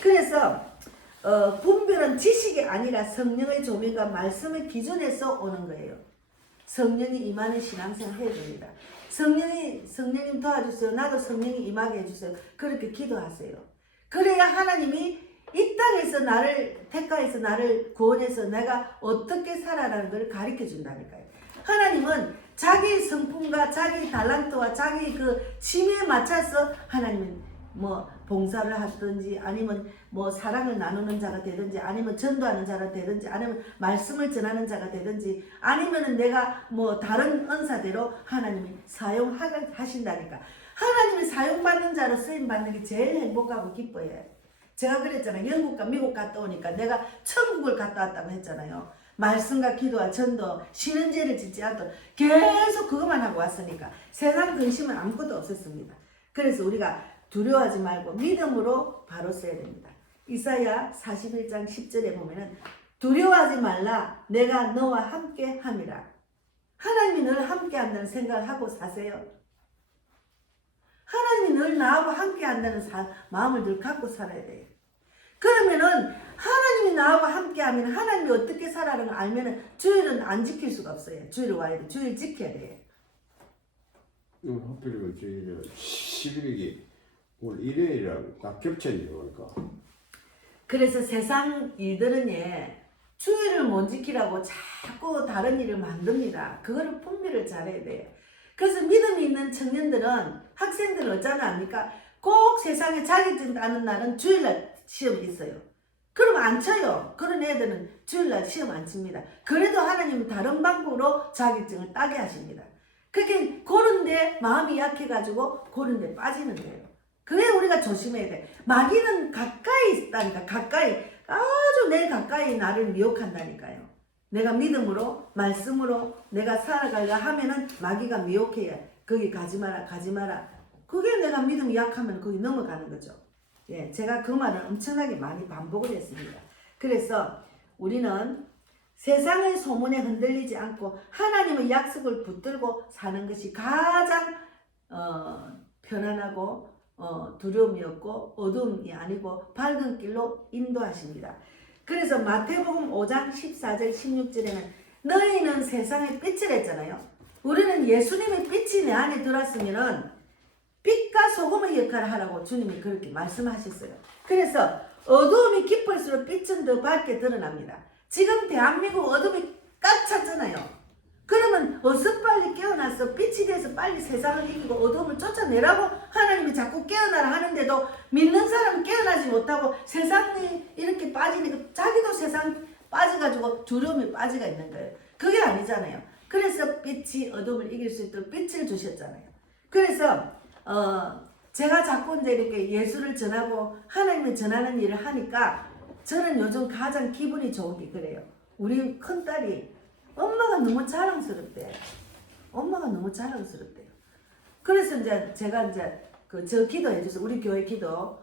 그래서 분별은 지식이 아니라 성령의 조명과 말씀의 기준에서 오는 거예요. 성령이 임하는 신앙생활 해야 됩니다. 성령님 도와주세요. 나도 성령이 임하게 해주세요. 그렇게 기도하세요. 그래야 하나님이 이 땅에서 나를 택하여서 나를 구원해서 내가 어떻게 살아라는 걸 가르쳐 준다니까요. 하나님은 자기 성품과 자기 달란트와 자기 그 취미에 맞춰서 하나님은 뭐 봉사를 하든지 아니면 뭐 사랑을 나누는 자가 되든지 아니면 전도하는 자가 되든지 아니면 말씀을 전하는 자가 되든지 아니면은 내가 뭐 다른 은사대로 하나님이 사용하신다니까. 하나님이 사용받는 자로 쓰임받는 게 제일 행복하고 기뻐요. 제가 그랬잖아요. 영국과 미국 갔다 오니까 내가 천국을 갔다 왔다고 했잖아요. 말씀과 기도와 전도, 쉬는 죄를 짓지 않도록 계속 그것만 하고 왔으니까 세상 근심은 아무것도 없었습니다. 그래서 우리가 두려워하지 말고 믿음으로 바로 써야 됩니다. 이사야 41장 10절에 보면은 두려워하지 말라 내가 너와 함께 함이라. 하나님이 늘 함께 한다는 생각을 하고 사세요. 하나님이 늘 나하고 함께 한다는 마음을 늘 갖고 살아야 돼요. 그러면은 하나님이 나하고 함께 하면 하나님이 어떻게 살아라는 걸 알면은 주일은 안 지킬 수가 없어요. 주일 와야 돼. 주일 지켜야 돼요. 하필이면 주일은 11일이 오늘 일요일이랑 딱 겹쳤네요. 그러니까. 그래서 세상 일들은 주일을 못 지키라고 자꾸 다른 일을 만듭니다. 그거를 분별을 잘해야 돼요. 그래서 믿음이 있는 청년들은 학생들은 어쩌나 합니까? 꼭 세상에 자격증 따는 날은 주일날 시험이 있어요. 그럼 안 쳐요. 그런 애들은 주일날 시험 안 칩니다. 그래도 하나님은 다른 방법으로 자격증을 따게 하십니다. 그게 그런데 마음이 약해가지고 그런데 빠지는 거예요. 그래 우리가 조심해야 돼. 마귀는 가까이 있다니까. 가까이 아주 내 가까이 나를 미혹한다니까요. 내가 믿음으로 말씀으로 내가 살아가려 하면은 마귀가 미혹해요. 거기 가지 마라 가지 마라. 그게 내가 믿음이 약하면 거기 넘어가는 거죠. 예, 제가 그 말을 엄청나게 많이 반복을 했습니다. 그래서 우리는 세상의 소문에 흔들리지 않고 하나님의 약속을 붙들고 사는 것이 가장 편안하고 두려움이 없고 어두움이 아니고 밝은 길로 인도하십니다. 그래서 마태복음 5장 14절 16절에는 너희는 세상의 빛을 했잖아요. 우리는 예수님의 빛이 내 안에 들어왔으면은 빛과 소금의 역할을 하라고 주님이 그렇게 말씀하셨어요. 그래서 어두움이 깊을수록 빛은 더 밝게 드러납니다. 지금 대한민국 어둠이 꽉 찼잖아요. 그러면 어서 빨리 깨어나서 빛이 돼서 빨리 세상을 이기고 어둠을 쫓아내라고 하나님이 자꾸 깨어나라 하는데도 믿는 사람은 깨어나지 못하고 세상이 이렇게 빠지니까 자기도 세상 빠져가지고 두려움에 빠져가 있는 거예요. 그게 아니잖아요. 그래서 빛이 어둠을 이길 수 있도록 빛을 주셨잖아요. 그래서 제가 자꾸 이제 이렇게 예수를 전하고 하나님을 전하는 일을 하니까 저는 요즘 가장 기분이 좋은 게 그래요. 우리 큰딸이 엄마가 너무 자랑스럽대요. 엄마가 너무 자랑스럽대요. 그래서 이제 제가 이제 저 기도해 주세요. 우리 교회 기도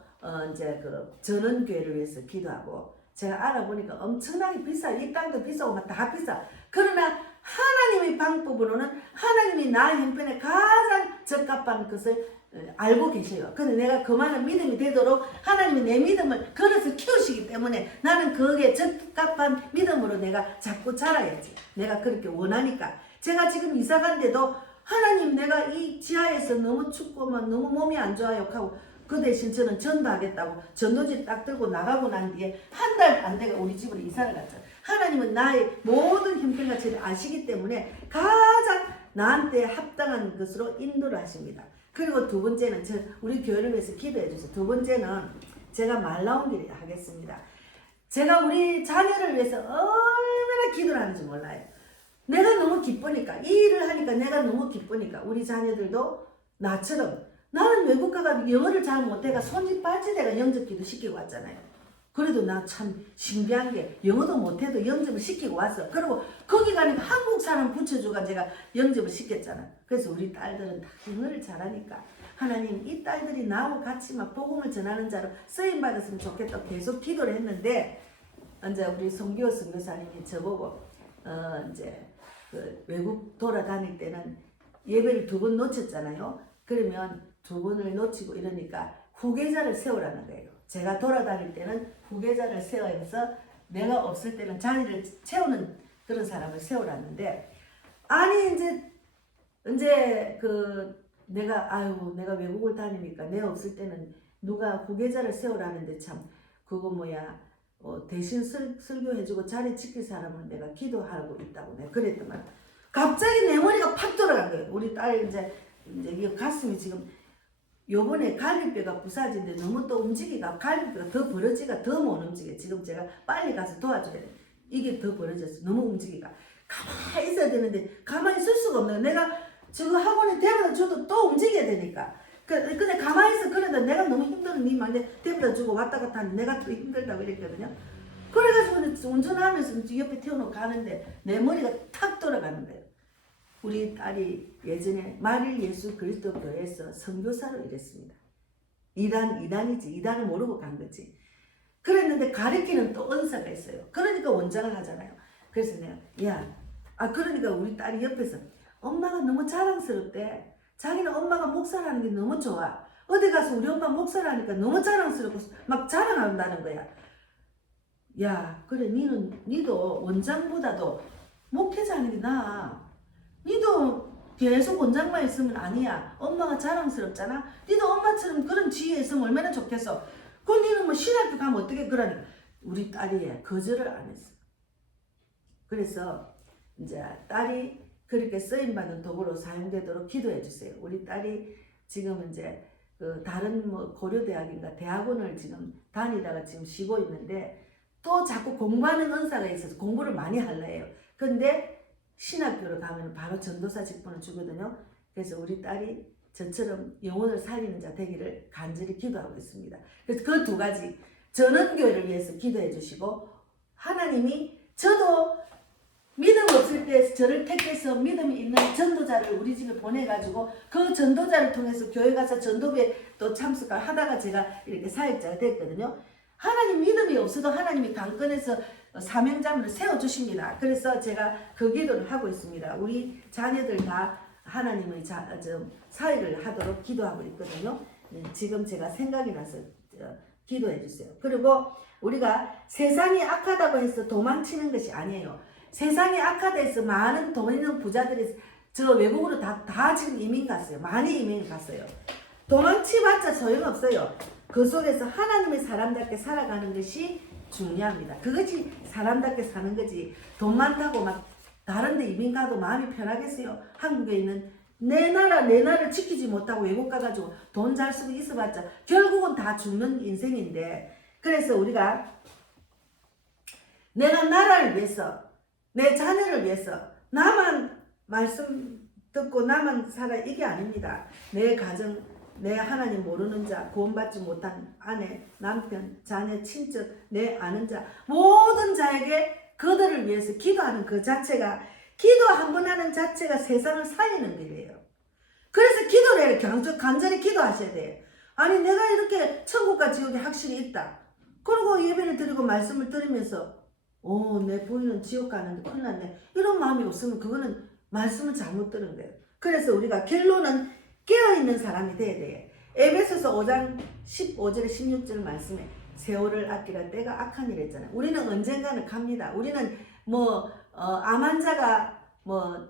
이제 그 전원교회를 위해서 기도하고 제가 알아보니까 엄청나게 비싸. 이 땅도 비싸고 막 다 비싸. 그러나 하나님의 방법으로는 하나님이 나의 형편에 가장 적합한 것을 알고 계셔요. 근데 내가 그만한 믿음이 되도록 하나님이 내 믿음을 걸어서 키우시기 때문에 나는 거기에 적합한 믿음으로 내가 자꾸 자라야지. 내가 그렇게 원하니까. 제가 지금 이사 간데도 하나님 내가 이 지하에서 너무 춥고 막 너무 몸이 안 좋아요 하고 그 대신 저는 전도하겠다고 전도지 딱 들고 나가고 난 뒤에 한 달 안 돼가 우리 집으로 이사를 갔죠. 하나님은 나의 모든 형편과 죄를 아시기 때문에 가장 나한테 합당한 것으로 인도를 하십니다. 그리고 두 번째는 우리 교회를 위해서 기도해 주세요. 두 번째는 제가 말 나온 길에 하겠습니다. 제가 우리 자녀를 위해서 얼마나 기도를 하는지 몰라요. 내가 너무 기쁘니까 이 일을 하니까 내가 너무 기쁘니까 우리 자녀들도 나처럼 나는 외국 가가 영어를 잘 못해가 손짓 발짓해가 영접기도 시키고 왔잖아요. 그래도 나 참 신기한 게 영어도 못해도 영접을 시키고 왔어. 그리고 거기 가니까 한국 사람 붙여주가 제가 영접을 시켰잖아. 그래서 우리 딸들은 다 영어를 잘하니까 하나님 이 딸들이 나하고 같이 막 복음을 전하는 자로 쓰임 받았으면 좋겠다 계속 기도를 했는데 이제 우리 송기호 선교사님이 저보고 이제 그 외국 돌아다닐 때는 예배를 2번 놓쳤잖아요. 그러면 2번을 놓치고 이러니까 후계자를 세우라는 거예요. 제가 돌아다닐 때는 후계자를 세워서 내가 없을 때는 자리를 채우는 그런 사람을 세우라는데 아니 이제 그 내가 외국을 다니니까 내가 없을 때는 누가 후계자를 세우라는데 참 그거 대신 설교해주고 자리 지킬 사람은 내가 기도하고 있다고 내가 그랬더만 갑자기 내 머리가 팍 돌아간 거예요. 우리 딸 이제 이 가슴이 지금 요번에 갈비뼈가 부사진데 너무 또 움직이가 갈비뼈가 더 벌어지가 더 못 움직여. 지금 제가 빨리 가서 도와줘야 돼. 이게 더 벌어졌어. 너무 움직이가. 가만히 있어야 되는데 가만히 있을 수가 없는 거야. 내가 지금 학원에 데려다 줘도 또 움직여야 되니까. 근데 가만히 있어. 그래도 내가 너무 힘들은 니 말에 데려다 주고 왔다 갔다 하는데 내가 더 힘들다고 이랬거든요. 그래가지고 운전하면서 옆에 태워놓고 가는데 내 머리가 탁 돌아가는 거예요. 우리 딸이 예전에 마릴 예수 그리스도 교회에서 선교사로 일했습니다. 이단이지. 이단을 모르고 간 거지. 그랬는데 가르치는 또 은사가 있어요. 그러니까 원장을 하잖아요. 그래서 내가 그러니까 우리 딸이 옆에서 엄마가 너무 자랑스럽대. 자기는 엄마가 목사라는 게 너무 좋아. 어디 가서 우리 엄마 목사라니까 너무 자랑스럽고 막 자랑한다는 거야. 야, 그래 니도 원장보다도 목회자하는 게 나아. 니도 계속 원장만 있으면 아니야. 엄마가 자랑스럽잖아. 니도 엄마처럼 그런 지혜에 있으면 얼마나 좋겠어. 그럼 니는 신학교 가면 어떻게 그러니? 우리 딸이 거절을 안 했어. 그래서 이제 딸이 그렇게 쓰임받는 도구로 사용되도록 기도해 주세요. 우리 딸이 지금 이제 그 다른 고려대학인가 대학원을 지금 다니다가 지금 쉬고 있는데 또 자꾸 공부하는 은사가 있어서 공부를 많이 하려 해요. 근데 신학교로 가면 바로 전도사 직분을 주거든요. 그래서 우리 딸이 저처럼 영혼을 살리는 자 되기를 간절히 기도하고 있습니다. 그래서 그 2가지 전원교회를 위해서 기도해 주시고 하나님이 저도 믿음 없을 때 저를 택해서 믿음이 있는 전도자를 우리 집에 보내가지고 그 전도자를 통해서 교회 가서 전도부에 또 참석을 하다가 제가 이렇게 사역자가 됐거든요. 하나님 믿음이 없어도 하나님이 강건해서 사명자를 세워주십니다. 그래서 제가 그 기도를 하고 있습니다. 우리 자녀들 다 하나님의 사역을 하도록 기도하고 있거든요. 지금 제가 생각이 나서 기도해 주세요. 그리고 우리가 세상이 악하다고 해서 도망치는 것이 아니에요. 세상이 악하다 해서 많은 돈 있는 부자들이 저 외국으로 다 지금 이민 갔어요. 많이 이민 갔어요. 도망치봤자 소용없어요. 그 속에서 하나님의 사람답게 살아가는 것이 중요합니다. 그것이 사람답게 사는 거지. 돈 많다고 막 다른 데 이민 가도 마음이 편하겠어요. 한국에 있는 내 나라를 지키지 못하고 외국 가가지고 돈 잘 쓰고 있어봤자 결국은 다 죽는 인생인데 그래서 우리가 내가 나라를 위해서 내 자녀를 위해서 나만 말씀 듣고 나만 살아 이게 아닙니다. 내 가정 내 하나님 모르는 자, 구원받지 못한 아내, 남편, 자녀, 친척, 내 아는 자 모든 자에게 그들을 위해서 기도하는 그 자체가 기도 한 번 하는 자체가 세상을 살리는 일이에요. 그래서 기도를 해요. 간절히 기도하셔야 돼요. 아니 내가 이렇게 천국과 지옥이 확실히 있다. 그리고 예배를 드리고 말씀을 들으면서 내 부인은 지옥 가는데 큰일 났네. 이런 마음이 없으면 그거는 말씀을 잘못 들은 거예요. 그래서 우리가 결론은 깨어있는 사람이 돼야 돼요. 에베소서 5장 15절 16절 말씀에 세월을 아끼라 때가 악한 일 했잖아요. 우리는 언젠가는 갑니다. 우리는 암 환자가 몇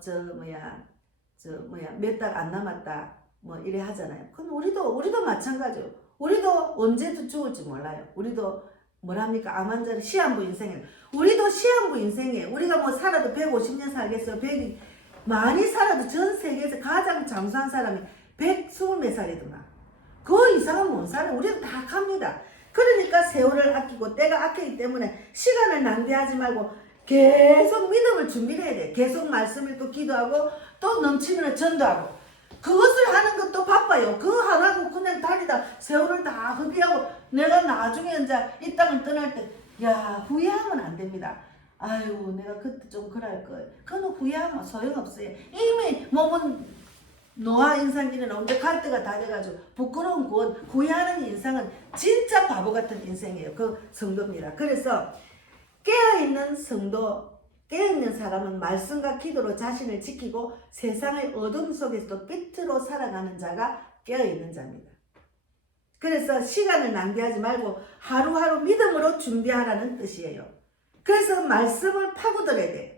달 안 남았다 이래 하잖아요. 그럼 우리도 마찬가지요. 우리도 언제도 죽을지 몰라요. 우리도 뭐랍니까? 암 환자는 시한부 인생에 우리도 시한부 인생에 우리가 살아도 150년 살겠어요. 많이 살아도 전 세계에서 가장 장수한 사람이 120몇 살이더만. 그 이상은 못 살아. 우리는 다 갑니다. 그러니까 세월을 아끼고 때가 아끼기 때문에 시간을 낭비하지 말고 계속 믿음을 준비해야 돼. 계속 말씀 읽고 기도하고 또 넘치면 전도하고. 그것을 하는 것도 바빠요. 그거 하나고 그냥 다니다 세월을 다 허비하고 내가 나중에 이제 이 땅을 떠날 때 야 후회하면 안 됩니다. 아유 내가 그때 좀 그럴 걸. 그건 후회하면 소용없어요. 이미 몸은 노화 인상기는 나오는데 갈 때가 다 돼가지고 부끄러운 건 후회하는 인상은 진짜 바보 같은 인생이에요. 그 성도입니다. 그래서 깨어있는 성도, 깨어있는 사람은 말씀과 기도로 자신을 지키고 세상의 어둠 속에서도 빛으로 살아가는 자가 깨어있는 자입니다. 그래서 시간을 낭비하지 말고 하루하루 믿음으로 준비하라는 뜻이에요. 그래서 말씀을 파고들어야 돼요.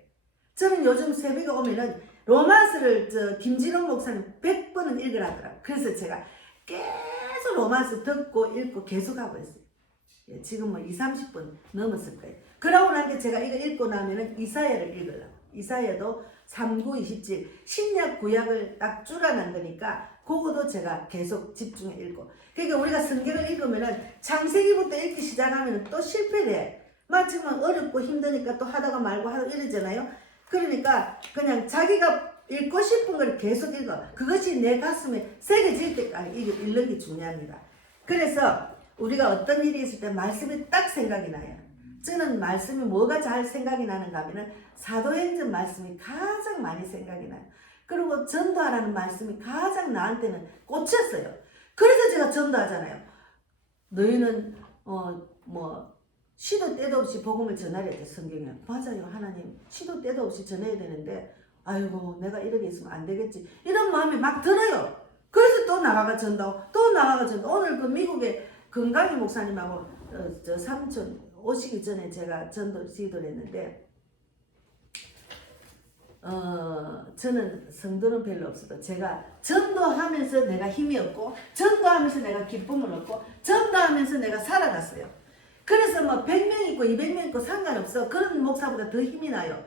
저는 요즘 새벽에 오면은 로마서를 김진원 목사님 100번은 읽으라더라고요. 그래서 제가 계속 로마서 듣고 읽고 계속 하고 있어요. 예, 지금 뭐 20-30분 넘었을 거예요. 그러고 난 게 제가 이거 읽고 나면은 이사야를 읽으려고. 이사야도 39-27 신약 구약을 딱 줄여놓은 거니까 그거도 제가 계속 집중해 읽고. 그러니까 우리가 성경을 읽으면은 창세기부터 읽기 시작하면은 또 실패돼. 마치면 어렵고 힘드니까 또 하다가 말고 하다 이러잖아요. 그러니까 그냥 자기가 읽고 싶은 걸 계속 읽어. 그것이 내 가슴에 새겨질 때까지 읽는 게 중요합니다. 그래서 우리가 어떤 일이 있을 때 말씀이 딱 생각이 나요. 저는 말씀이 뭐가 잘 생각이 나는가 하면 사도행전 말씀이 가장 많이 생각이 나요. 그리고 전도하라는 말씀이 가장 나한테는 꽂혔어요. 그래서 제가 전도하잖아요. 너희는 시도 때도 없이 복음을 전하려 돼. 성경에 맞아요. 하나님 시도 때도 없이 전해야 되는데 아이고 내가 이렇게 있으면 안 되겠지 이런 마음이 막 들어요. 그래서 또 나가가 전도 또 나가가 전도. 오늘 그 미국의 건강희 목사님하고 저 삼촌 오시기 전에 제가 전도 지도를 했는데 저는 성도는 별로 없어도 제가 전도하면서 내가 힘이 없고 전도하면서 내가 기쁨을 얻고 전도하면서 내가 살아갔어요. 그래서 뭐 100명 있고 200명 있고 상관없어. 그런 목사보다 더 힘이 나요.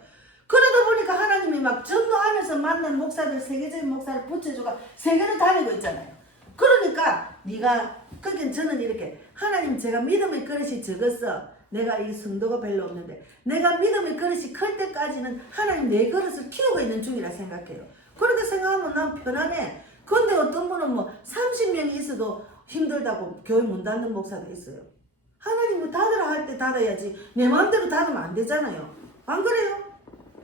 그러다 보니까 하나님이 막 전도하면서 만난 목사들 세계적인 목사를 붙여주고 세계를 다니고 있잖아요. 그러니까 네가 그러니까 저는 이렇게 하나님 제가 믿음의 그릇이 적었어. 내가 이 성도가 별로 없는데 내가 믿음의 그릇이 클 때까지는 하나님 내 그릇을 키우고 있는 중이라 생각해요. 그렇게 생각하면 난 편안해. 근데 어떤 분은 뭐 30명이 있어도 힘들다고 교회 문 닫는 목사도 있어요. 하나님은 닫으라 할 때 닫아야지 내 마음대로 닫으면 안 되잖아요. 안 그래요?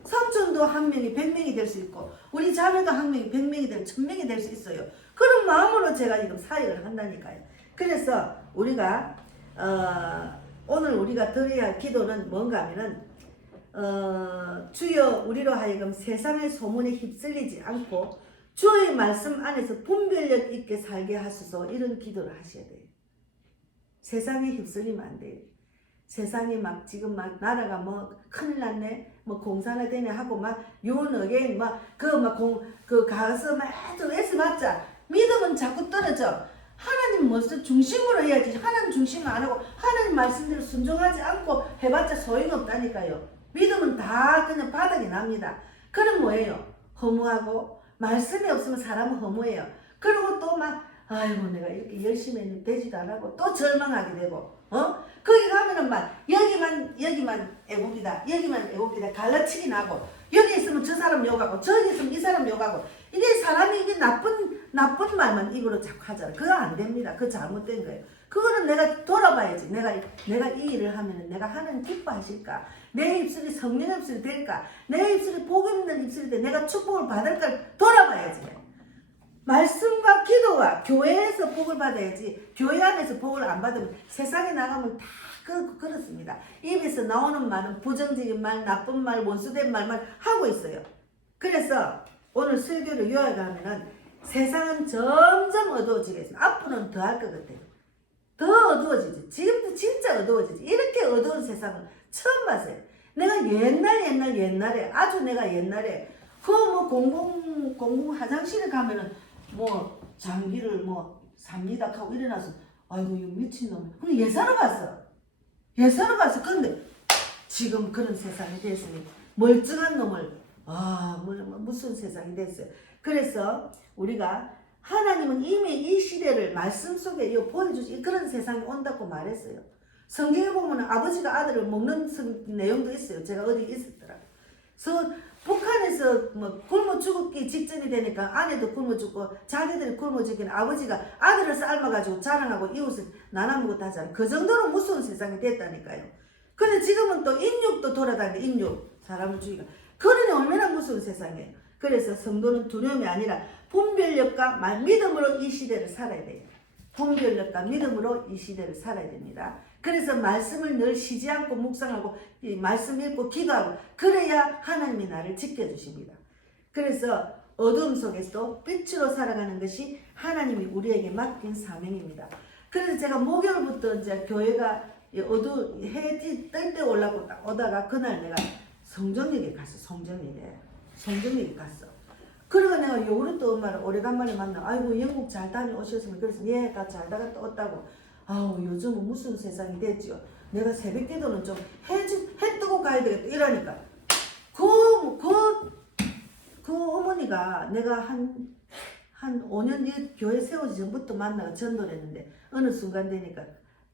삼촌도 한 명이 100명이 될 수 있고 우리 자매도 한 명이 100명이 되면 1000명이 될 수 있어요. 그런 마음으로 제가 지금 사역을 한다니까요. 그래서 우리가 오늘 우리가 드려야 할 기도는 뭔가 하면은 주여 우리로 하여금 세상의 소문에 휩쓸리지 않고 주의 말씀 안에서 분별력 있게 살게 하소서. 이런 기도를 하셔야 돼요. 세상에 휩쓸리면 안 돼요. 세상이 막 지금 막 나라가 뭐 큰일 났네, 뭐 공사나 되네 하고 막 유언어게인 그 가서 막 애써봤자 믿음은 자꾸 떨어져. 하나님 무슨 중심으로 해야지. 하나님 중심을 안 하고 하나님 말씀대로 순종하지 않고 해봤자 소용없다니까요. 믿음은 다 그냥 바닥이 납니다. 그럼 뭐예요? 허무하고 말씀이 없으면 사람은 허무해요. 그리고 또 막 아이고 내가 이렇게 열심히 했는데 되지도 안 하고 또 절망하게 되고 거기 가면은 막 여기만 애국이다 여기만 애국이다 갈라치기 나고 여기 있으면 저 사람 욕하고 저기 있으면 이 사람 욕하고 이게 사람이 이게 나쁜 말만 입으로 자꾸 하잖아. 그거 안 됩니다. 그거 잘못된 거예요. 그거는 내가 돌아봐야지. 내가 이 일을 하면은 내가 하나님 기뻐하실까? 내 입술이 성령의 입술이 될까? 내 입술이 복 있는 입술이 돼 내가 축복을 받을까? 돌아봐야지. 말씀과 기도와 교회에서 복을 받아야지 교회 안에서 복을 안 받으면 세상에 나가면 다 그렇습니다. 입에서 나오는 말은 부정적인 말, 나쁜 말, 원수된 말만 하고 있어요. 그래서 오늘 설교를 요약하면은 세상은 점점 어두워지겠습니다. 앞으로는 더 할 것 같아요. 더 어두워지지. 지금도 진짜 어두워지지. 이렇게 어두운 세상은 처음 봤어요. 내가 옛날에 아주 내가 옛날에 그 뭐 공공 화장실에 가면은 뭐 장기를 뭐 삽니다 하고 일어나서 아이고 이거 미친놈. 근데 예사로 봤어. 근데 지금 그런 세상이 됐으니 멀쩡한 놈을 무슨 세상이 됐어요. 그래서 우리가 하나님은 이미 이 시대를 말씀 속에 보여주시 그런 세상이 온다고 말했어요. 성경에 보면 아버지가 아들을 먹는 내용도 있어요. 제가 어디 있었더라고요. 북한에서 뭐 굶어 죽기 직전이 되니까 아내도 굶어 죽고 자기들이 굶어 죽기는 아버지가 아들을 삶아가지고 자랑하고 이웃을 나눠먹고 하잖아요. 그 정도로 무서운 세상이 됐다니까요. 근데 지금은 또 인육도 돌아다니는 인육 사람을 죽이가 그러니 얼마나 무서운 세상이에요. 그래서 성도는 두려움이 아니라 분별력과 믿음으로 이 시대를 살아야 돼요. 분별력과 믿음으로 이 시대를 살아야 됩니다. 그래서 말씀을 늘 쉬지 않고 묵상하고 이 말씀 읽고 기도하고 그래야 하나님이 나를 지켜주십니다. 그래서 어둠 속에서도 빛으로 살아가는 것이 하나님이 우리에게 맡긴 사명입니다. 그래서 제가 목요일부터 이제 교회가 해 뜰 때 올라고 딱 오다가 그날 내가 성정역에 갔어. 성정역에 갔어. 그러고 내가 요구르트 엄마를 오래간만에 만나. 아이고 영국 잘 다녀오셨으면 그래서 예, 다 잘 다갔다 왔다고. 아우 요즘은 무슨 세상이 됐지요. 내가 새벽기도는 좀 해 뜨고 가야 되겠다 이러니까 그 어머니가 내가 한 5년 뒤에 교회 세우기 전부터 만나가 전도를 했는데 어느 순간 되니까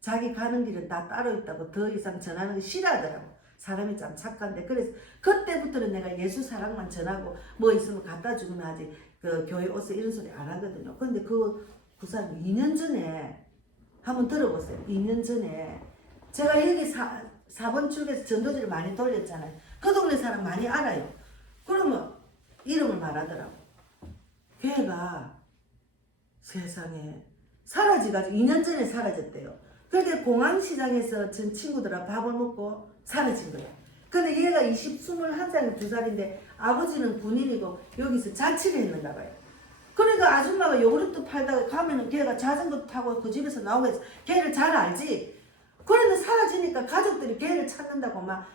자기 가는 길은 다 따로 있다고 더 이상 전하는 거 싫어하더라고. 사람이 참 착한데 그래서 그때부터는 내가 예수 사랑만 전하고 뭐 있으면 갖다 주면 하지 그 교회 오서 이런 소리 안 하거든요. 근데 그 사람이 2년 전에 한번 들어보세요. 2년 전에 제가 여기 4번 출구에서 전도지를 많이 돌렸잖아요. 그 동네 사람 많이 알아요. 그러면 이름을 말하더라고. 걔가 세상에 사라지가지고 2년 전에 사라졌대요. 그런데 공항시장에서 전 친구들하고 밥을 먹고 사라진 거야. 근데 얘가 21살, 2살인데 아버지는 군인이고 여기서 자취를 했는가 봐요. 그러니까 아줌마가 요구르트 팔다가 가면은 걔가 자전거 타고 그 집에서 나오고 해서 걔를 잘 알지. 그런데 사라지니까 가족들이 걔를 찾는다고 막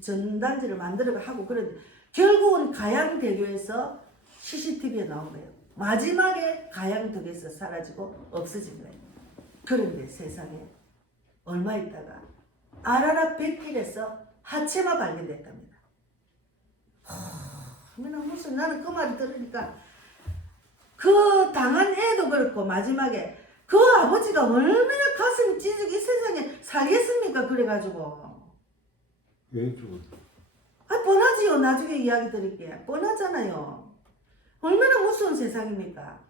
전단지를 만들어 하고 그런데 결국은 가양대교에서 CCTV에 나온 거예요. 마지막에 가양대교에서 사라지고 없어진 거예요. 그런데 세상에 얼마 있다가 아라라 백길에서 하체만 발견됐답니다. 무슨 나는 그 말을 들으니까 그 당한 애도 그렇고 마지막에 그 아버지가 얼마나 가슴이 찢어지고 이 세상에 살겠습니까? 그래가지고 왜 죽었어? 뻔하지요. 나중에 이야기 드릴게요. 뻔하잖아요. 얼마나 무서운 세상입니까?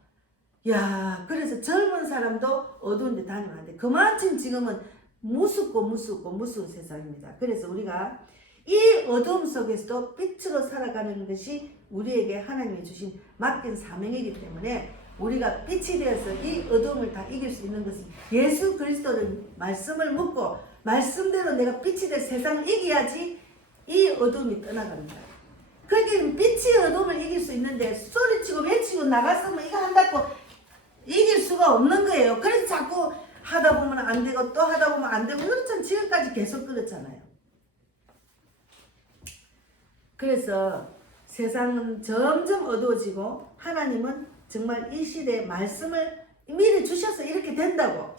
야, 그래서 젊은 사람도 어두운 데 다니면 안 돼. 그만큼 지금은 무서운 세상입니다. 그래서 우리가 이 어둠 속에서도 빛으로 살아가는 것이 우리에게 하나님이 주신 맡긴 사명이기 때문에 우리가 빛이 되어서 이 어둠을 다 이길 수 있는 것은 예수 그리스도를 말씀을 묻고 말씀대로 내가 빛이 될 세상을 이겨야지 이 어둠이 떠나갑니다. 그러니까 빛이 어둠을 이길 수 있는데 소리치고 외치고 나갔으면 이거 한다고 이길 수가 없는 거예요. 그래서 자꾸 하다 보면 안 되고 또 하다 보면 안 되고 그렇잖아요. 지금까지 계속 그렇잖아요. 그래서 세상은 점점 어두워지고 하나님은 정말 이 시대에 말씀을 미리 주셔서 이렇게 된다고.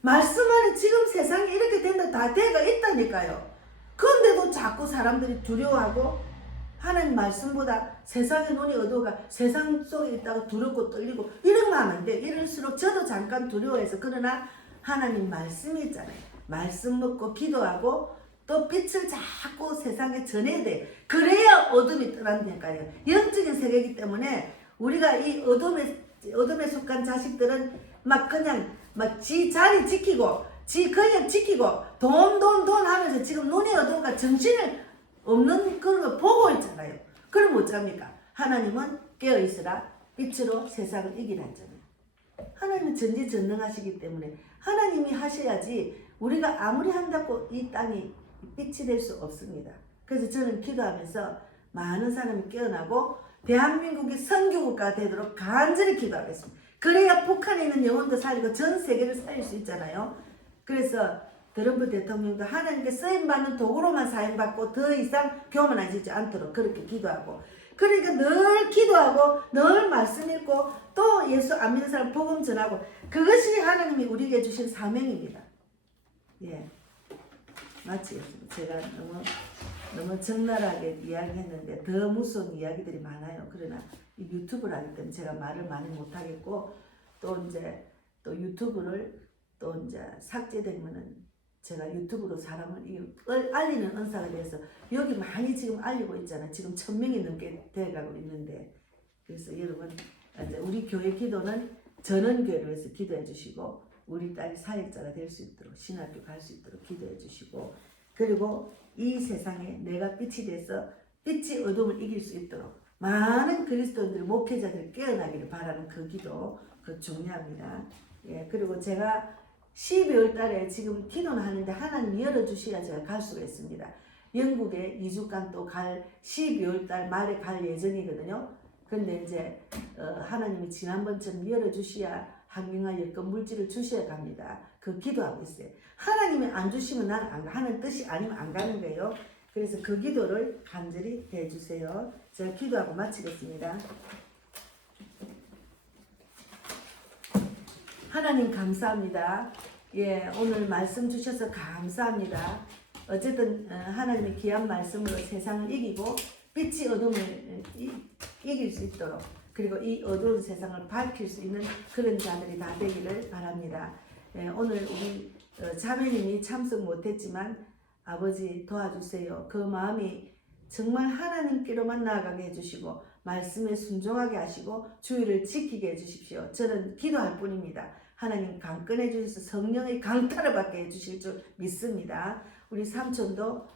말씀 안에 지금 세상이 이렇게 된다 다 돼가 있다니까요. 그런데도 자꾸 사람들이 두려워하고 하나님 말씀보다 세상의 눈이 어두워가 세상 속에 있다가 두렵고 떨리고 이러면 안 돼. 이럴수록 저도 잠깐 두려워해서 그러나 하나님 말씀이 있잖아요. 말씀 먹고 기도하고 또 빛을 자꾸 세상에 전해야 돼. 그래야 어둠이 떠난다니까요. 영적인 세계이기 때문에 우리가 이 어둠에 속한 자식들은 막 그냥 막 지 자리 지키고 지 그냥 지키고 돈 하면서 지금 눈이 어두우니까 정신을 없는 그런 거 보고 있잖아요. 그럼 어쩝니까? 하나님은 깨어있으라 빛으로 세상을 이기라는 점이에요. 하나님은 전지전능하시기 때문에 하나님이 하셔야지 우리가 아무리 한다고 이 땅이 빛이 될 수 없습니다. 그래서 저는 기도하면서 많은 사람이 깨어나고 대한민국이 선교국가가 되도록 간절히 기도하겠습니다. 그래야 북한에 있는 영혼도 살리고 전 세계를 살릴 수 있잖아요. 그래서 트럼프 대통령도 하나님께 쓰임받는 도구로만 사용받고 더 이상 교만해지지 않도록 그렇게 기도하고 그러니까 늘 기도하고 늘 말씀 읽고 또 예수 안 믿는 사람 복음 전하고 그것이 하나님이 우리에게 주신 사명입니다. 예, 마치겠습니다. 제가 너무 적나라하게 이야기했는데 더 무서운 이야기들이 많아요. 그러나 이 유튜브를 하기 때문에 제가 말을 많이 못하겠고 또 이제 또 유튜브를 또 이제 삭제되면은 제가 유튜브로 사람을 알리는 은사가 돼서 여기 많이 지금 알리고 있잖아요. 지금 1000명이 넘게 돼가고 있는데, 그래서 여러분 이제 우리 교회 기도는 전원교회를 위해서 기도해 주시고 우리 딸이 사역자가 될 수 있도록 신학교 갈 수 있도록 기도해 주시고, 그리고 이 세상에 내가 빛이 돼서 빛이 어둠을 이길 수 있도록 많은 그리스도인들 목회자들 깨어나기를 바라는 그 기도 그 중요합니다. 예, 그리고 제가 12월 달에 지금 기도는 하는데 하나님 열어주셔야 제가 갈 수가 있습니다. 영국에 2주간 또 갈 12월 달 말에 갈 예정이거든요. 근데 이제 하나님이 지난번처럼 열어주셔야 환경과 여건 물질을 주셔야 갑니다. 그 기도하고 있어요. 하나님이 안 주시면 나는 안 가. 하는 뜻이 아니면 안 가는 거예요. 그래서 그 기도를 간절히 해주세요. 제가 기도하고 마치겠습니다. 하나님 감사합니다. 예, 오늘 말씀 주셔서 감사합니다. 어쨌든 하나님의 귀한 말씀으로 세상을 이기고 빛이 어둠을 이길 수 있도록, 그리고 이 어두운 세상을 밝힐 수 있는 그런 자들이 다 되기를 바랍니다. 예, 오늘 우리 자매님이 참석 못했지만 아버지 도와주세요. 그 마음이 정말 하나님께로만 나아가게 해주시고 말씀에 순종하게 하시고 주의를 지키게 해주십시오. 저는 기도할 뿐입니다. 하나님 강건해 주셔서 성령의 강타를 받게 해주실 줄 믿습니다. 우리 삼촌도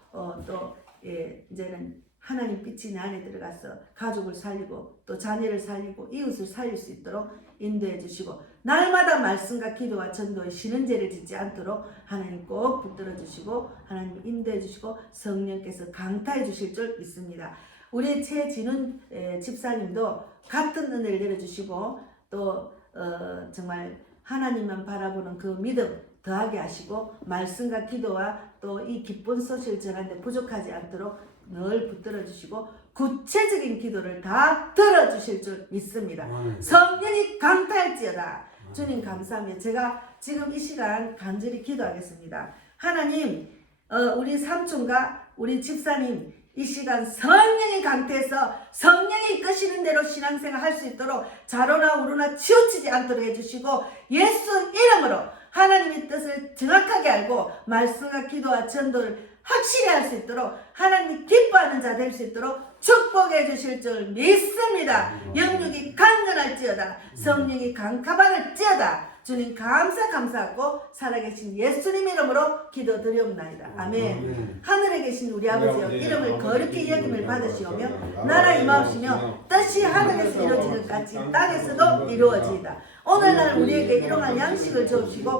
이제는 하나님 빛이 내 안에 들어가서 가족을 살리고 또 자녀를 살리고 이웃을 살릴 수 있도록 인도해 주시고, 날마다 말씀과 기도와 전도에 쉬는 죄를 짓지 않도록 하나님 꼭 붙들어 주시고 하나님 인도해 주시고 성령께서 강타해 주실 줄 믿습니다. 우리 최진훈 집사님도 같은 은혜를 내려주시고 또 정말 하나님만 바라보는 그 믿음 더하게 하시고 말씀과 기도와 또 이 기쁜 소식을 전하는데 부족하지 않도록 늘 붙들어 주시고 구체적인 기도를 다 들어주실 줄 믿습니다. 성령이 강타할지어다. 주님 감사합니다. 제가 지금 이 시간 간절히 기도하겠습니다. 하나님, 우리 삼촌과 우리 집사님 이 시간 성령이 강태해서 성령이 이끄시는 대로 신앙생활 할 수 있도록 자로나 우로나 치우치지 않도록 해주시고 예수 이름으로 하나님의 뜻을 정확하게 알고 말씀과 기도와 전도를 확실히 할 수 있도록 하나님이 기뻐하는 자 될 수 있도록 축복해 주실 줄 믿습니다. 영육이 강건할지어다. 성령이 강카반할지어다. 주님 감사하고 살아계신 예수님 이름으로 기도드리옵나이다. 아멘. 하늘에 계신 우리 아버지여, 이름을 거룩히 여김을 받으시오며 나라 임하옵시며 뜻이 하늘에서 이루어지는 것 같이 땅에서도 이루어지이다. 오늘날 우리에게 일용할 양식을 주옵시고